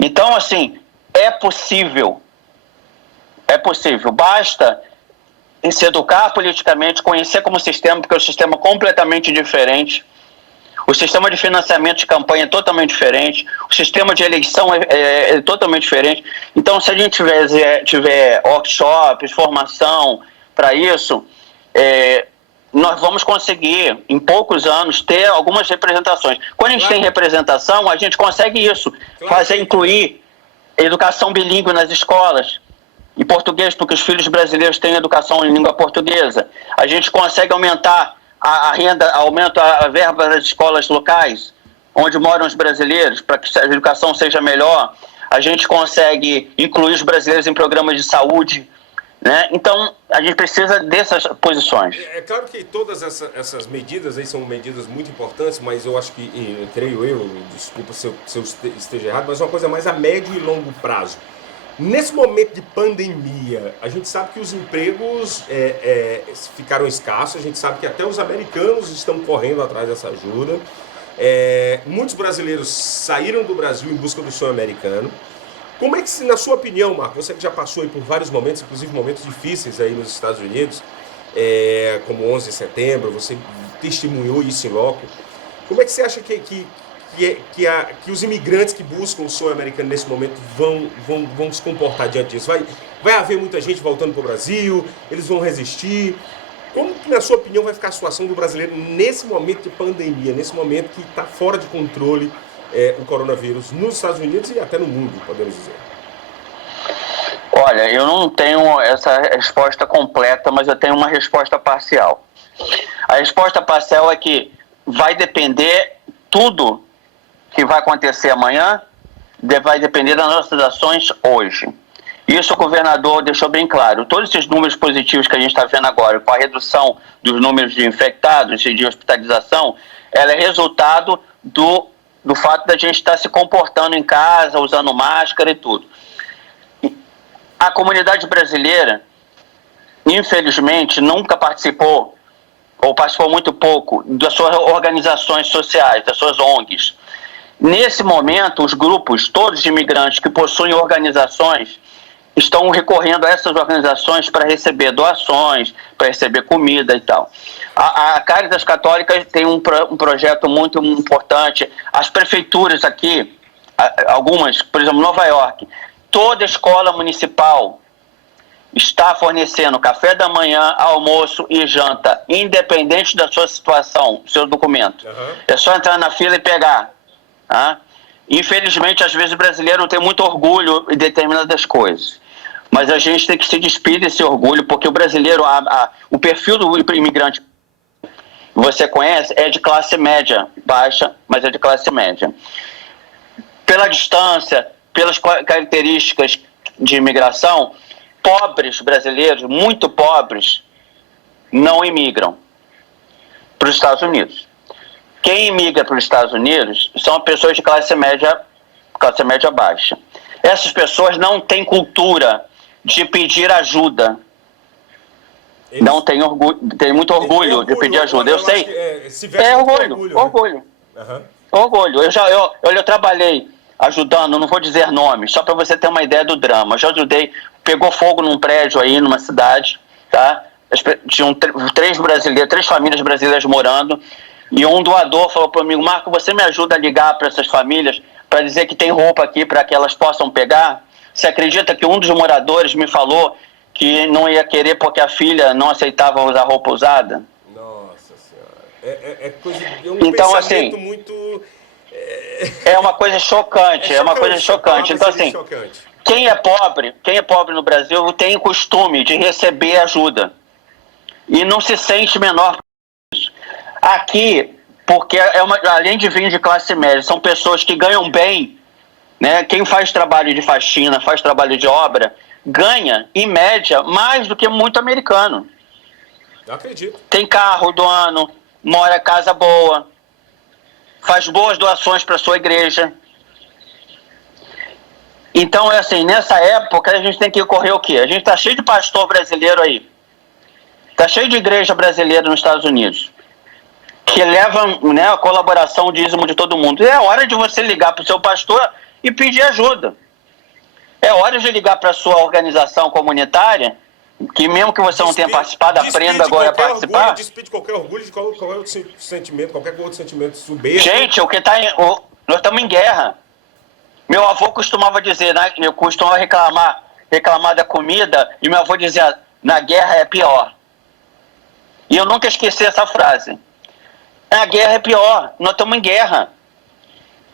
Então, assim, é possível. Basta se educar politicamente, conhecer como sistema, porque é um sistema completamente diferente. O sistema de financiamento de campanha é totalmente diferente. O sistema de eleição é totalmente diferente. Então, se a gente tiver workshops, formação para isso, nós vamos conseguir, em poucos anos, ter algumas representações. Quando a gente tem representação, a gente consegue isso. Incluir educação bilíngue nas escolas, em português, porque os filhos brasileiros têm educação em língua portuguesa. A gente consegue aumentar a renda, aumenta a verba das escolas locais, onde moram os brasileiros, para que a educação seja melhor. A gente consegue incluir os brasileiros em programas de saúde, né? Então, a gente precisa dessas posições. É claro que todas essas medidas aí são medidas muito importantes, mas eu acho que, creio eu, desculpa se eu esteja errado, mas é uma coisa mais a médio e longo prazo. Nesse momento de pandemia, a gente sabe que os empregos ficaram escassos, a gente sabe que até os americanos estão correndo atrás dessa ajuda. Muitos brasileiros saíram do Brasil em busca do sonho americano. Como é que, na sua opinião, Marco, você que já passou aí por vários momentos, inclusive momentos difíceis aí nos Estados Unidos, como 11 de setembro, você testemunhou isso em loco, como é que você acha que os imigrantes que buscam o sonho americano nesse momento vão se comportar diante disso? Vai haver muita gente voltando para o Brasil, eles vão resistir? Como que, na sua opinião, vai ficar a situação do brasileiro nesse momento de pandemia, nesse momento que está fora de controle o coronavírus nos Estados Unidos e até no mundo, podemos dizer? Olha, eu não tenho essa resposta completa, mas eu tenho uma resposta parcial. A resposta parcial é que vai depender tudo que vai acontecer amanhã, vai depender das nossas ações hoje. Isso o governador deixou bem claro. Todos esses números positivos que a gente está vendo agora, com a redução dos números de infectados e de hospitalização, ela é resultado do fato da gente estar se comportando em casa, usando máscara e tudo. A comunidade brasileira, infelizmente, nunca participou, ou participou muito pouco, das suas organizações sociais, das suas ONGs. Nesse momento, os grupos, todos de imigrantes que possuem organizações, estão recorrendo a essas organizações para receber doações, para receber comida e tal. A Caritas Católica tem um projeto muito importante. As prefeituras aqui, algumas, por exemplo, Nova York, toda escola municipal está fornecendo café da manhã, almoço e janta, independente da sua situação, seu documento. Uhum. É só entrar na fila e pegar. Tá? Infelizmente, às vezes o brasileiro tem muito orgulho em determinadas coisas. Mas a gente tem que se despir desse orgulho, porque o brasileiro, o perfil do imigrante, você conhece, é de classe média, baixa, mas é de classe média. Pela distância, pelas características de imigração, pobres brasileiros, muito pobres, não imigram para os Estados Unidos. Quem imigra para os Estados Unidos são pessoas de classe média baixa. Essas pessoas não têm cultura de pedir ajuda. Não tem orgulho, tem muito orgulho de pedir ajuda. Eu sei. Orgulho. Uhum. Orgulho. Eu trabalhei ajudando, não vou dizer nomes, só para você ter uma ideia do drama. Eu já ajudei, pegou fogo num prédio aí, numa cidade, tá? Tinham três famílias brasileiras morando, e um doador falou para mim: Marco, você me ajuda a ligar para essas famílias para dizer que tem roupa aqui para que elas possam pegar? Você acredita que um dos moradores me falou que não ia querer porque a filha não aceitava usar roupa usada? Nossa Senhora. É um então, pensamento assim, muito... É uma coisa chocante, uma coisa chocante. Então, assim, quem é pobre no Brasil tem o costume de receber ajuda e não se sente menor. Aqui, porque além de vir de classe média, são pessoas que ganham bem, né? Quem faz trabalho de faxina, faz trabalho de obra, ganha, em média, mais do que muito americano. Eu acredito. Tem carro do ano, mora em casa boa, faz boas doações para sua igreja. Então, é assim, nessa época a gente tem que correr o quê? A gente está cheio de pastor brasileiro aí. Está cheio de igreja brasileira nos Estados Unidos, que levam, né, a colaboração, o dízimo de todo mundo. É hora de você ligar para o seu pastor e pedir ajuda. É hora de ligar para a sua organização comunitária, que mesmo que você não tenha participado, aprenda agora a participar. Despide qualquer orgulho de qualquer outro sentimento, qualquer outro sentimento soberbo. Gente, nós estamos em guerra. Meu avô costumava dizer, né, eu costumava reclamar da comida, e meu avô dizia: na guerra é pior. E eu nunca esqueci essa frase. A guerra é pior, nós estamos em guerra.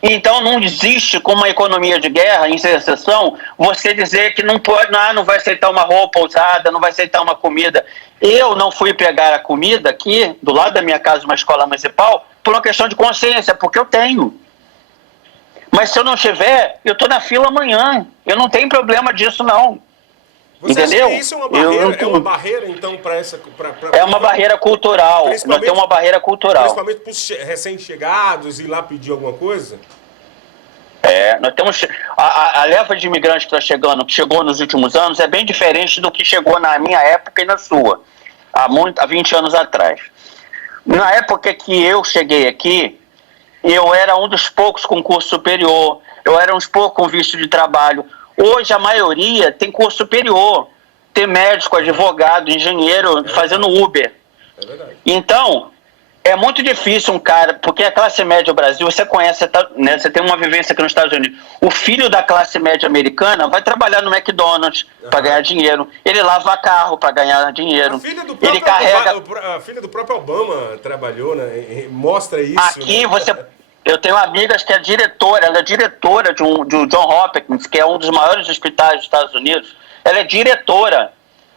Então não existe, com uma economia de guerra, em exceção, você dizer que não pode, não vai aceitar uma roupa usada, não vai aceitar uma comida. Eu não fui pegar a comida aqui, do lado da minha casa, uma escola municipal, por uma questão de consciência, porque eu tenho. Mas se eu não tiver, eu estou na fila amanhã. Eu não tenho problema disso, não. Você entendeu? acha que isso é uma barreira? É uma barreira, então, para essa... É uma barreira cultural. Nós temos uma barreira cultural. Principalmente para os recém-chegados ir lá pedir alguma coisa? Nós temos... A leva de imigrantes que está chegando, que chegou nos últimos anos, é bem diferente do que chegou na minha época e na sua, há 20 anos atrás. Na época que eu cheguei aqui, eu era um dos poucos com curso superior, eu era um dos poucos com visto de trabalho. Hoje a maioria tem curso superior, tem médico, advogado, engenheiro, fazendo Uber. É verdade. Então, é muito difícil um cara, porque a classe média do Brasil, você conhece, né, você tem uma vivência aqui nos Estados Unidos. O filho da classe média americana vai trabalhar no McDonald's para ganhar dinheiro. Ele lava carro para ganhar dinheiro. A filha do próprio Obama trabalhou, né? Mostra isso. Aqui né? Eu tenho amigas que ela é diretora de John Hopkins, que é um dos maiores hospitais dos Estados Unidos. ela é diretora.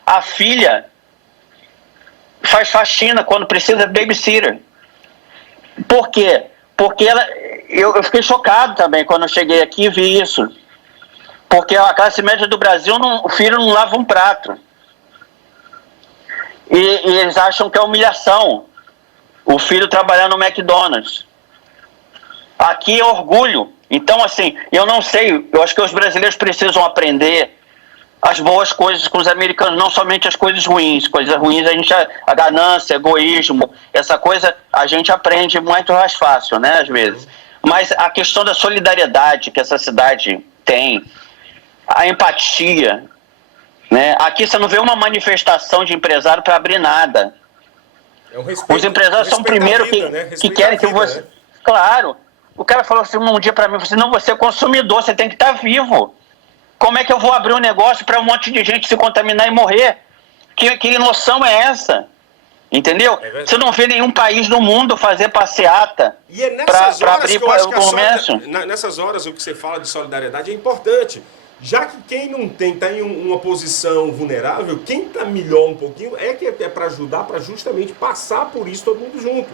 A filha faz faxina quando precisa de babysitter. Por quê? Porque eu fiquei chocado também quando eu cheguei aqui e vi isso. Porque a classe média do Brasil, o filho não lava um prato. E eles acham que é humilhação o filho trabalhar no McDonald's. Aqui é orgulho. Então, assim, eu não sei, eu acho que os brasileiros precisam aprender as boas coisas com os americanos, não somente as coisas ruins. Coisas ruins, a ganância, egoísmo, essa coisa a gente aprende muito mais fácil, né, às vezes. Mas a questão da solidariedade que essa cidade tem, a empatia, né? Aqui você não vê uma manifestação de empresário para abrir nada. É um respeito, os empresários são primeiro que querem que você... Né? Claro. O cara falou assim um dia para mim, não, você é consumidor, você tem que estar vivo. Como é que eu vou abrir um negócio para um monte de gente se contaminar e morrer? Que noção é essa? Entendeu? Você não vê nenhum país do mundo fazer passeata para abrir o comércio. Nessas horas, o que você fala de solidariedade é importante. Já que quem não tem, está em uma posição vulnerável, quem está melhor um pouquinho é para ajudar, para justamente passar por isso todo mundo junto.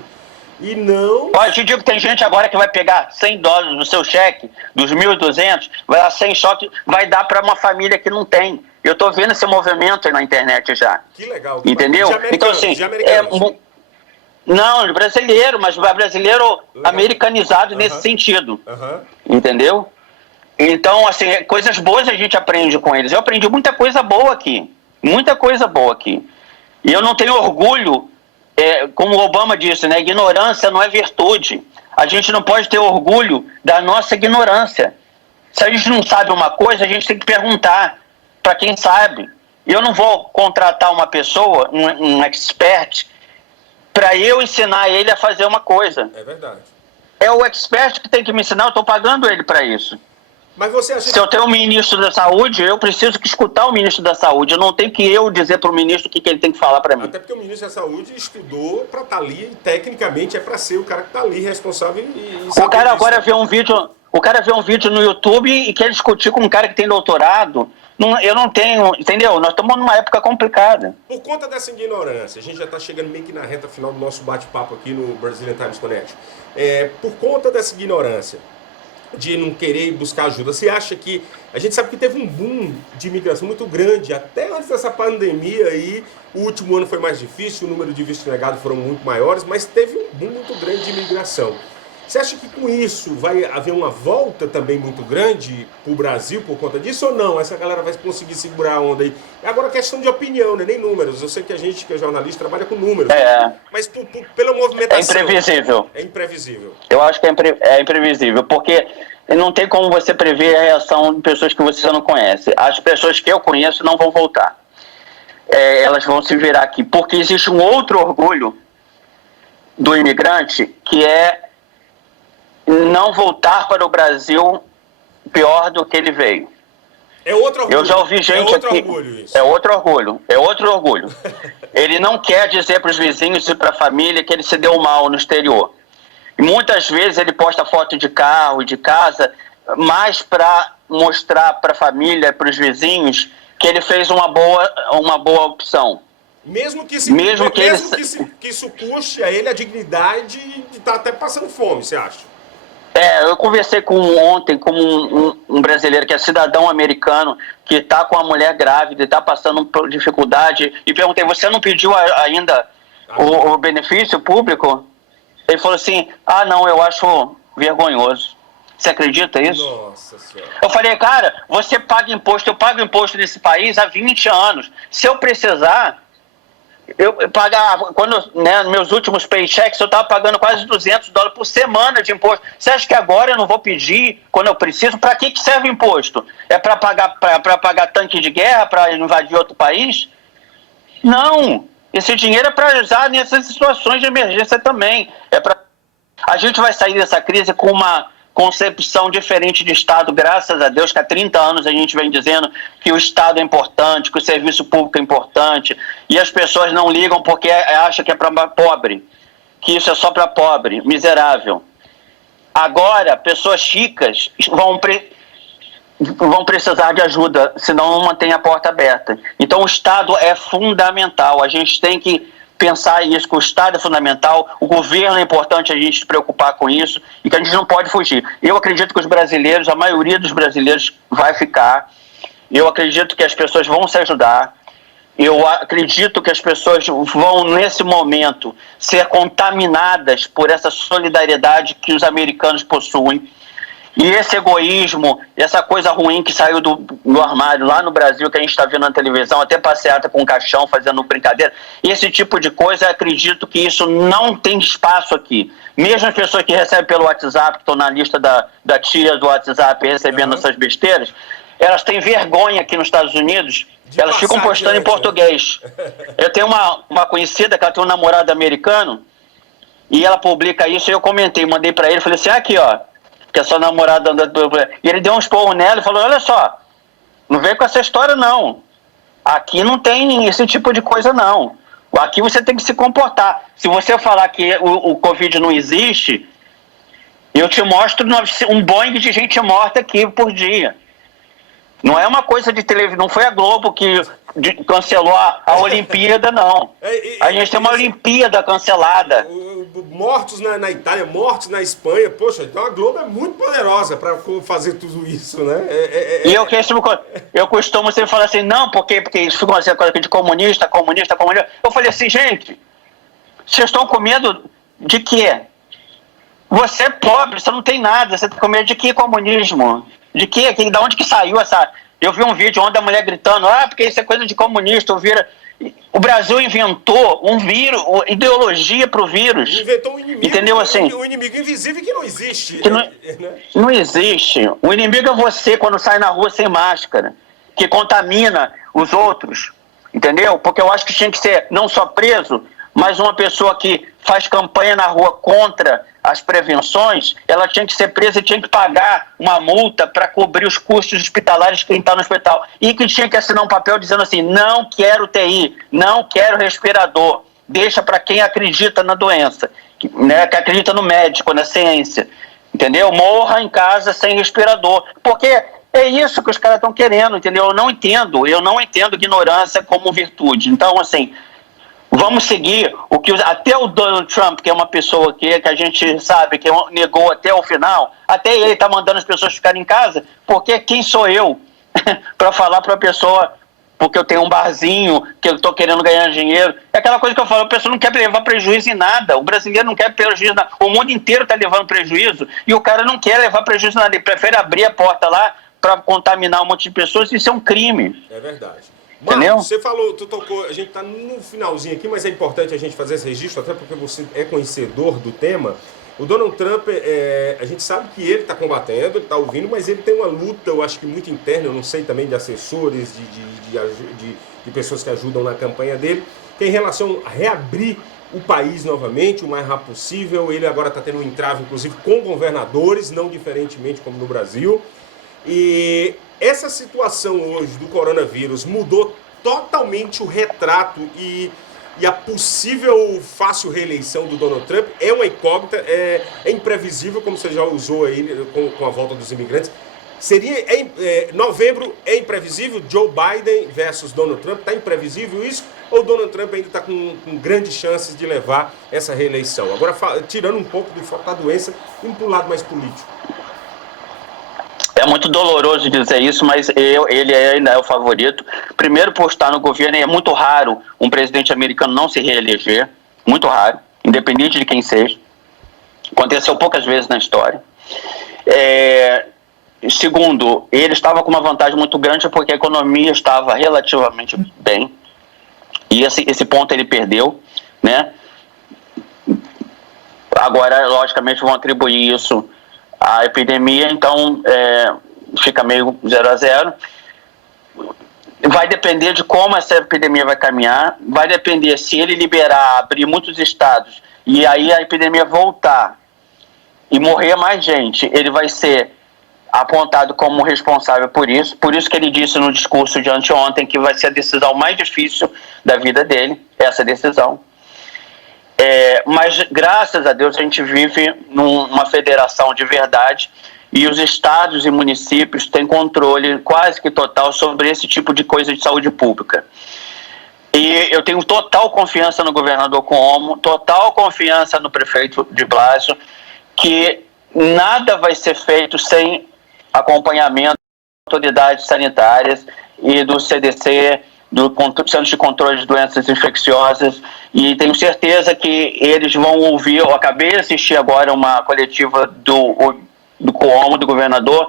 E não... Olha, eu te digo que tem gente agora que vai pegar $100 no seu cheque, dos 1.200, vai dar 100 choques, vai dar para uma família que não tem. Eu estou vendo esse movimento aí na internet já. Que legal. Entendeu? Então, assim, não, brasileiro, mas brasileiro legal. Americanizado nesse sentido. Entendeu? Então, assim, coisas boas a gente aprende com eles. Eu aprendi muita coisa boa aqui. Muita coisa boa aqui. E eu não tenho orgulho... como o Obama disse, né? Ignorância não é virtude. A gente não pode ter orgulho da nossa ignorância. Se a gente não sabe uma coisa, a gente tem que perguntar para quem sabe. Eu não vou contratar uma pessoa, um expert, para eu ensinar ele a fazer uma coisa. É verdade. É o expert que tem que me ensinar, eu estou pagando ele para isso. Mas você acha... Se eu tenho um ministro da saúde, eu preciso escutar o ministro da saúde. Eu não tenho que eu dizer para o ministro o que ele tem que falar para mim. Até porque o ministro da saúde estudou para estar ali, e tecnicamente é para ser o cara que está ali, responsável e o cara agora vê um vídeo no YouTube e quer discutir com um cara que tem doutorado. Eu não tenho, entendeu? Nós estamos numa época complicada. Por conta dessa ignorância, a gente já está chegando meio que na reta final do nosso bate-papo aqui no Brazilian Times Connect. Por conta dessa ignorância, de não querer buscar ajuda, você acha que... A gente sabe que teve um boom de imigração muito grande, até antes dessa pandemia aí, o último ano foi mais difícil, o número de vistos negados foram muito maiores, mas teve um boom muito grande de imigração. Você acha que com isso vai haver uma volta também muito grande para o Brasil por conta disso ou não? Essa galera vai conseguir segurar a onda aí? É agora questão de opinião, né? Nem números. Eu sei que a gente que é jornalista trabalha com números. Mas pela movimentação... É imprevisível. É imprevisível. Eu acho que é imprevisível, porque não tem como você prever a reação de pessoas que você não conhece. As pessoas que eu conheço não vão voltar. Elas vão se virar aqui. Porque existe um outro orgulho do imigrante, que é não voltar para o Brasil pior do que ele veio. É outro orgulho. Eu já ouvi gente aqui. É outro orgulho. Ele não quer dizer para os vizinhos e para a família que ele se deu mal no exterior. E muitas vezes ele posta foto de carro e de casa, mais para mostrar para a família, para os vizinhos, que ele fez uma boa opção. Mesmo que isso custe a ele a dignidade de estar até passando fome, você acha? Eu conversei ontem com um brasileiro que é cidadão americano, que está com a mulher grávida e está passando por dificuldade, e perguntei, você não pediu ainda o benefício público? Ele falou assim, não, eu acho vergonhoso. Você acredita isso? Nossa Senhora. Eu falei, cara, você paga imposto, eu pago imposto nesse país há 20 anos. Se eu precisar... Eu pagava, meus últimos paychecks, eu estava pagando quase $200 por semana de imposto. Você acha que agora eu não vou pedir quando eu preciso? Para que serve o imposto? É para pagar tanque de guerra, para invadir outro país? Não! Esse dinheiro é para usar nessas situações de emergência também. A gente vai sair dessa crise com uma concepção diferente de Estado, graças a Deus, que há 30 anos a gente vem dizendo que o Estado é importante, que o serviço público é importante, e as pessoas não ligam porque acham que é para pobre, que isso é só para pobre, miserável. Agora, pessoas ricas vão precisar de ajuda, senão não mantém a porta aberta. Então o Estado é fundamental, a gente tem que pensar isso, que o Estado é fundamental, o governo é importante a gente se preocupar com isso e que a gente não pode fugir. Eu acredito que os brasileiros, a maioria dos brasileiros vai ficar, eu acredito que as pessoas vão se ajudar, eu acredito que as pessoas vão, nesse momento, ser contaminadas por essa solidariedade que os americanos possuem. E esse egoísmo, essa coisa ruim que saiu do armário lá no Brasil, que a gente está vendo na televisão, até passeata com caixão, fazendo brincadeira, esse tipo de coisa, eu acredito que isso não tem espaço aqui. Mesmo as pessoas que recebem pelo WhatsApp, que estão na lista da tia do WhatsApp recebendo essas besteiras, elas têm vergonha aqui nos Estados Unidos, elas ficam postando em português. Eu tenho uma conhecida que ela tem um namorado americano, e ela publica isso, e eu comentei, mandei para ele, falei assim, aqui ó, que a sua namorada anda... E ele deu um esporro nela e falou, olha só, não vem com essa história não. Aqui não tem esse tipo de coisa não. Aqui você tem que se comportar. Se você falar que o Covid não existe, eu te mostro um Boeing de gente morta aqui por dia. Não é uma coisa de televisão, não foi a Globo que cancelou a Olimpíada, não. A gente tem uma Olimpíada cancelada. Mortos na Itália, mortos na Espanha. Poxa, então a Globo é muito poderosa para fazer tudo isso, né? E eu costumo sempre falar assim, não, porque isso ficou uma coisa de comunista. Eu falei assim, gente, vocês estão com medo de quê? Você é pobre, você não tem nada, você está com medo de que comunismo? De quê? Da onde que saiu essa... Eu vi um vídeo onde a mulher gritando, porque isso é coisa de comunista, o Brasil inventou um vírus, ideologia para o vírus. Inventou um inimigo, entendeu? Assim, um inimigo invisível que não existe. Que não existe. O inimigo é você quando sai na rua sem máscara, que contamina os outros, entendeu? Porque eu acho que tinha que ser não só preso, mas uma pessoa que faz campanha na rua contra as prevenções, ela tinha que ser presa e tinha que pagar uma multa para cobrir os custos hospitalares de quem está no hospital. E que tinha que assinar um papel dizendo assim, não quero UTI, não quero respirador, deixa para quem acredita na doença, né, que acredita no médico, na ciência, entendeu? Morra em casa sem respirador, porque é isso que os caras estão querendo, entendeu? Eu não entendo ignorância como virtude. Então, assim, vamos seguir o que até o Donald Trump, que é uma pessoa que a gente sabe que negou até o final, até ele está mandando as pessoas ficarem em casa, porque quem sou eu para falar para a pessoa, porque eu tenho um barzinho, que eu estou querendo ganhar dinheiro. É aquela coisa que eu falo, a pessoa não quer levar prejuízo em nada, o brasileiro não quer prejuízo em nada, o mundo inteiro está levando prejuízo e o cara não quer levar prejuízo em nada, ele prefere abrir a porta lá para contaminar um monte de pessoas, isso é um crime. É verdade. Entendeu? Marcos, você falou, tu tocou, a gente está no finalzinho aqui, mas é importante a gente fazer esse registro, até porque você é conhecedor do tema. O Donald Trump, a gente sabe que ele está combatendo, ele está ouvindo, mas ele tem uma luta, eu acho que muito interna, eu não sei também, de assessores, de pessoas que ajudam na campanha dele, que é em relação a reabrir o país novamente, o mais rápido possível. Ele agora está tendo um entrave, inclusive, com governadores, não diferentemente como no Brasil. E essa situação hoje do coronavírus mudou totalmente o retrato e a possível fácil reeleição do Donald Trump. É uma incógnita, é imprevisível, como você já usou aí com a volta dos imigrantes. Novembro é imprevisível, Joe Biden versus Donald Trump, está imprevisível isso? Ou Donald Trump ainda está com grandes chances de levar essa reeleição? Agora, tirando um pouco do foco da doença, indo para o lado mais político. É muito doloroso dizer isso, mas ele ainda é o favorito. Primeiro, por estar no governo, é muito raro um presidente americano não se reeleger. Muito raro, independente de quem seja. Aconteceu poucas vezes na história. Segundo, ele estava com uma vantagem muito grande porque a economia estava relativamente bem. E esse ponto ele perdeu, né? Agora, logicamente, vão atribuir isso à epidemia, então fica meio 0-0. Vai depender de como essa epidemia vai caminhar, vai depender se ele liberar, abrir muitos estados, e aí a epidemia voltar e morrer mais gente, ele vai ser apontado como responsável por isso que ele disse no discurso de anteontem que vai ser a decisão mais difícil da vida dele, essa decisão. Mas graças a Deus a gente vive numa federação de verdade e os estados e municípios têm controle quase que total sobre esse tipo de coisa de saúde pública. E eu tenho total confiança no governador Cuomo, total confiança no prefeito de Blasio, que nada vai ser feito sem acompanhamento das autoridades sanitárias e do CDC, do Centro de Controle de Doenças Infecciosas, e tenho certeza que eles vão ouvir. Eu acabei de assistir agora uma coletiva do Cuomo, do governador,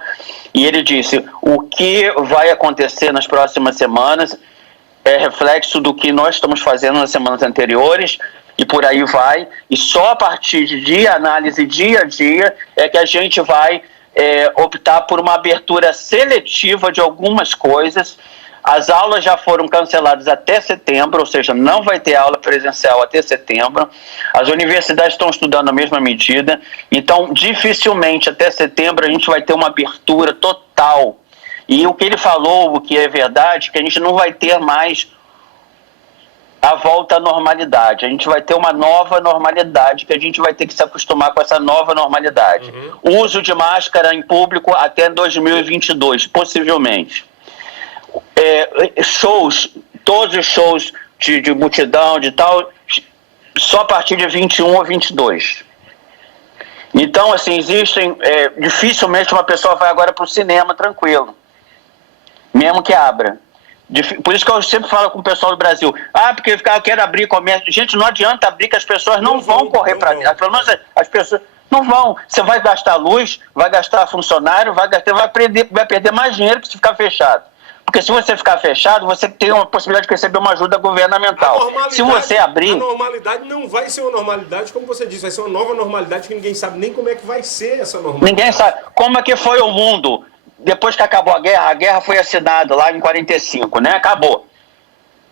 e ele disse: o que vai acontecer nas próximas semanas é reflexo do que nós estamos fazendo nas semanas anteriores, e por aí vai, e só a partir de análise dia a dia é que a gente vai optar por uma abertura seletiva de algumas coisas. As aulas já foram canceladas até setembro, ou seja, não vai ter aula presencial até setembro. As universidades estão estudando a mesma medida, então dificilmente até setembro a gente vai ter uma abertura total. E o que ele falou, o que é verdade, que a gente não vai ter mais a volta à normalidade. A gente vai ter uma nova normalidade, que a gente vai ter que se acostumar com essa nova normalidade. Uso de máscara em público até 2022, possivelmente. Shows, todos os shows de multidão, de tal, só a partir de 21 ou 22. Então, assim, dificilmente uma pessoa vai agora para o cinema tranquilo, mesmo que abra. Por isso que eu sempre falo com o pessoal do Brasil: porque eu quero abrir comércio. Gente, não adianta abrir, que as pessoas não vão correr para dentro. Pelo menos as pessoas não vão. Você vai gastar luz, vai gastar funcionário, vai perder mais dinheiro que se ficar fechado. Porque se você ficar fechado, você tem uma possibilidade de receber uma ajuda governamental. Se você abrir... A normalidade não vai ser uma normalidade, como você disse, vai ser uma nova normalidade que ninguém sabe nem como é que vai ser essa normalidade. Ninguém sabe. Como é que foi o mundo depois que acabou a guerra foi assinada lá em 45, né? Acabou.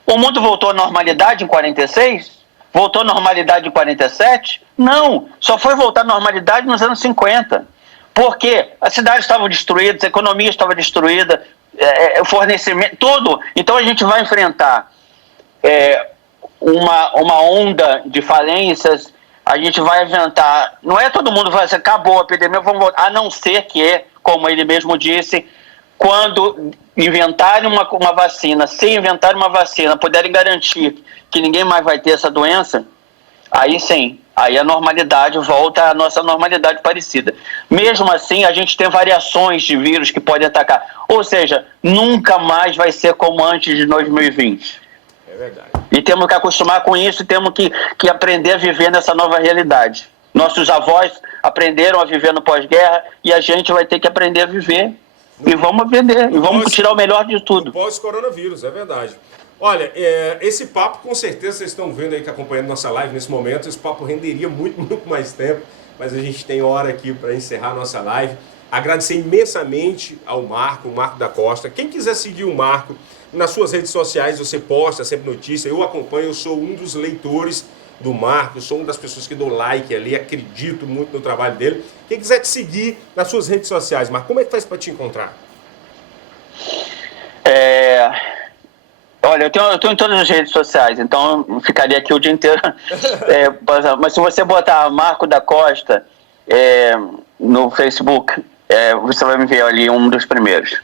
O mundo voltou à normalidade em 46? Voltou à normalidade em 47? Não, só foi voltar à normalidade nos anos 50. Por quê? As cidades estavam destruídas, a economia estava destruída, o fornecimento, tudo. Então a gente vai enfrentar uma onda de falências, a gente vai enfrentar... Não é todo mundo vai dizer: acabou a epidemia, vamos voltar. A não ser que, como ele mesmo disse, quando inventarem uma vacina, se inventarem uma vacina, puderem garantir que ninguém mais vai ter essa doença, aí sim, aí a normalidade volta à nossa normalidade parecida. Mesmo assim, a gente tem variações de vírus que podem atacar. Ou seja, nunca mais vai ser como antes de 2020. É verdade. E temos que acostumar com isso, temos que aprender a viver nessa nova realidade. Nossos avós aprenderam a viver no pós-guerra e a gente vai ter que aprender a viver. E vamos aprender, e vamos tirar o melhor de tudo. Pós-coronavírus, é verdade. Olha, esse papo, com certeza, vocês estão vendo aí, que acompanhando nossa live nesse momento, esse papo renderia muito, muito mais tempo, mas a gente tem hora aqui para encerrar nossa live. Agradecer imensamente ao Marco da Costa. Quem quiser seguir o Marco nas suas redes sociais, você posta sempre notícia, eu acompanho, eu sou um dos leitores do Marco, sou uma das pessoas que dou like ali, acredito muito no trabalho dele. Quem quiser te seguir nas suas redes sociais, Marco, como é que faz para te encontrar? Olha, eu tô em todas as redes sociais, então eu ficaria aqui o dia inteiro. Mas se você botar Marco da Costa no Facebook, você vai me ver ali um dos primeiros.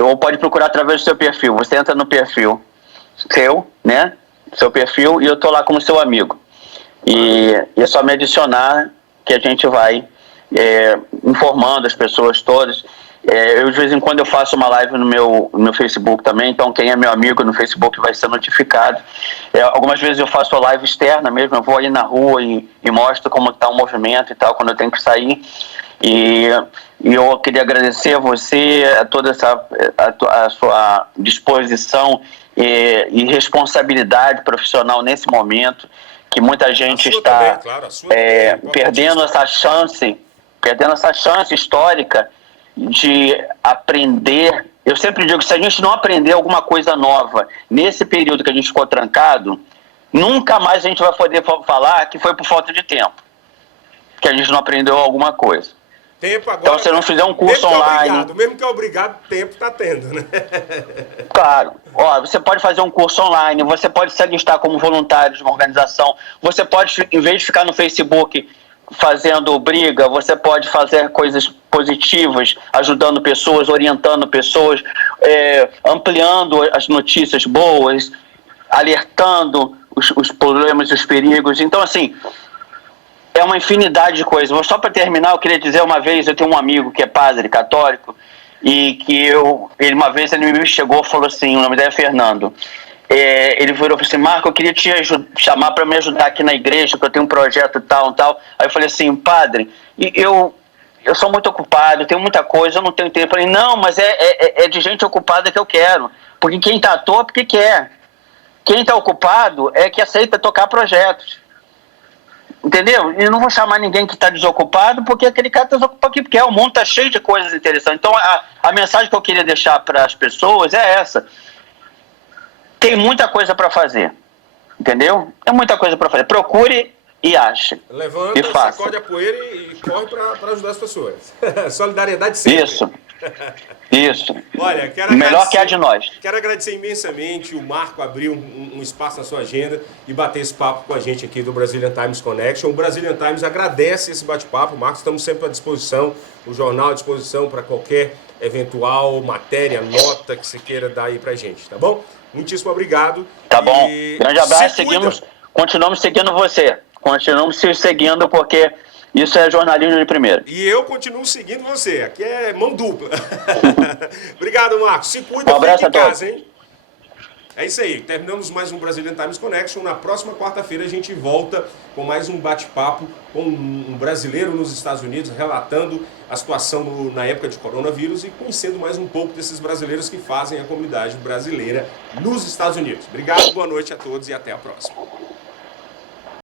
Ou pode procurar através do seu perfil. Você entra no perfil seu, né? Seu perfil, e eu tô lá como seu amigo. E é só me adicionar que a gente vai informando as pessoas todas. Eu, de vez em quando, eu faço uma live no meu Facebook também, então quem é meu amigo no Facebook vai ser notificado. Algumas vezes eu faço a live externa mesmo, eu vou aí na rua e mostro como está o movimento e tal, quando eu tenho que sair. E eu queria agradecer a você, a toda a sua disposição e responsabilidade profissional nesse momento, que muita gente está perdendo essa chance histórica de aprender. Eu sempre digo que se a gente não aprender alguma coisa nova nesse período que a gente ficou trancado, nunca mais a gente vai poder falar que foi por falta de tempo, que a gente não aprendeu alguma coisa. Tempo agora, então, se não fizer um curso online... Mesmo que é obrigado, tempo está tendo, né? Claro. Você pode fazer um curso online, você pode se alistar como voluntário de uma organização, você pode, em vez de ficar no Facebook fazendo briga, você pode fazer coisas positivas, ajudando pessoas, orientando pessoas, ampliando as notícias boas, alertando os problemas e os perigos. Então, assim, é uma infinidade de coisas. Só para terminar, eu queria dizer uma vez, eu tenho um amigo que é padre católico, e que ele uma vez ele me chegou e falou assim, o nome dele é Fernando, ele virou e falou assim, Marco, eu queria te chamar para me ajudar aqui na igreja, que eu tenho um projeto tal. Aí eu falei assim, padre, eu sou muito ocupado, eu tenho muita coisa, eu não tenho tempo. Eu falei, não, mas é de gente ocupada que eu quero, porque quem está à toa é porque quer. Quem está ocupado é que aceita tocar projetos. Entendeu? E não vou chamar ninguém que está desocupado, porque aquele cara está desocupado aqui, porque o mundo está cheio de coisas interessantes. Então, a mensagem que eu queria deixar para as pessoas é essa. Tem muita coisa para fazer. Entendeu? Tem muita coisa para fazer. Procure e ache. Levanta, e faça. sacode a poeira e corre para ajudar as pessoas. Solidariedade sempre. Isso. Olha, melhor que a de nós. Quero agradecer imensamente o Marco abrir um espaço na sua agenda e bater esse papo com a gente aqui do Brazilian Times Connection. O Brazilian Times agradece esse bate-papo. Marco, estamos sempre à disposição, o jornal à disposição para qualquer eventual matéria, nota que você queira dar aí pra gente, tá bom? Muitíssimo obrigado. Tá bom. Grande abraço. Continuamos seguindo você. Continuamos se seguindo porque isso é jornalismo de primeira. E eu continuo seguindo você. Aqui é mão dupla. Obrigado, Marcos. Se cuida, um abraço fica em casa, todos. hein? É isso aí. Terminamos mais um Brazilian Times Connection. Na próxima quarta-feira a gente volta com mais um bate-papo com um brasileiro nos Estados Unidos, relatando a situação na época de coronavírus e conhecendo mais um pouco desses brasileiros que fazem a comunidade brasileira nos Estados Unidos. Obrigado, boa noite a todos e até a próxima.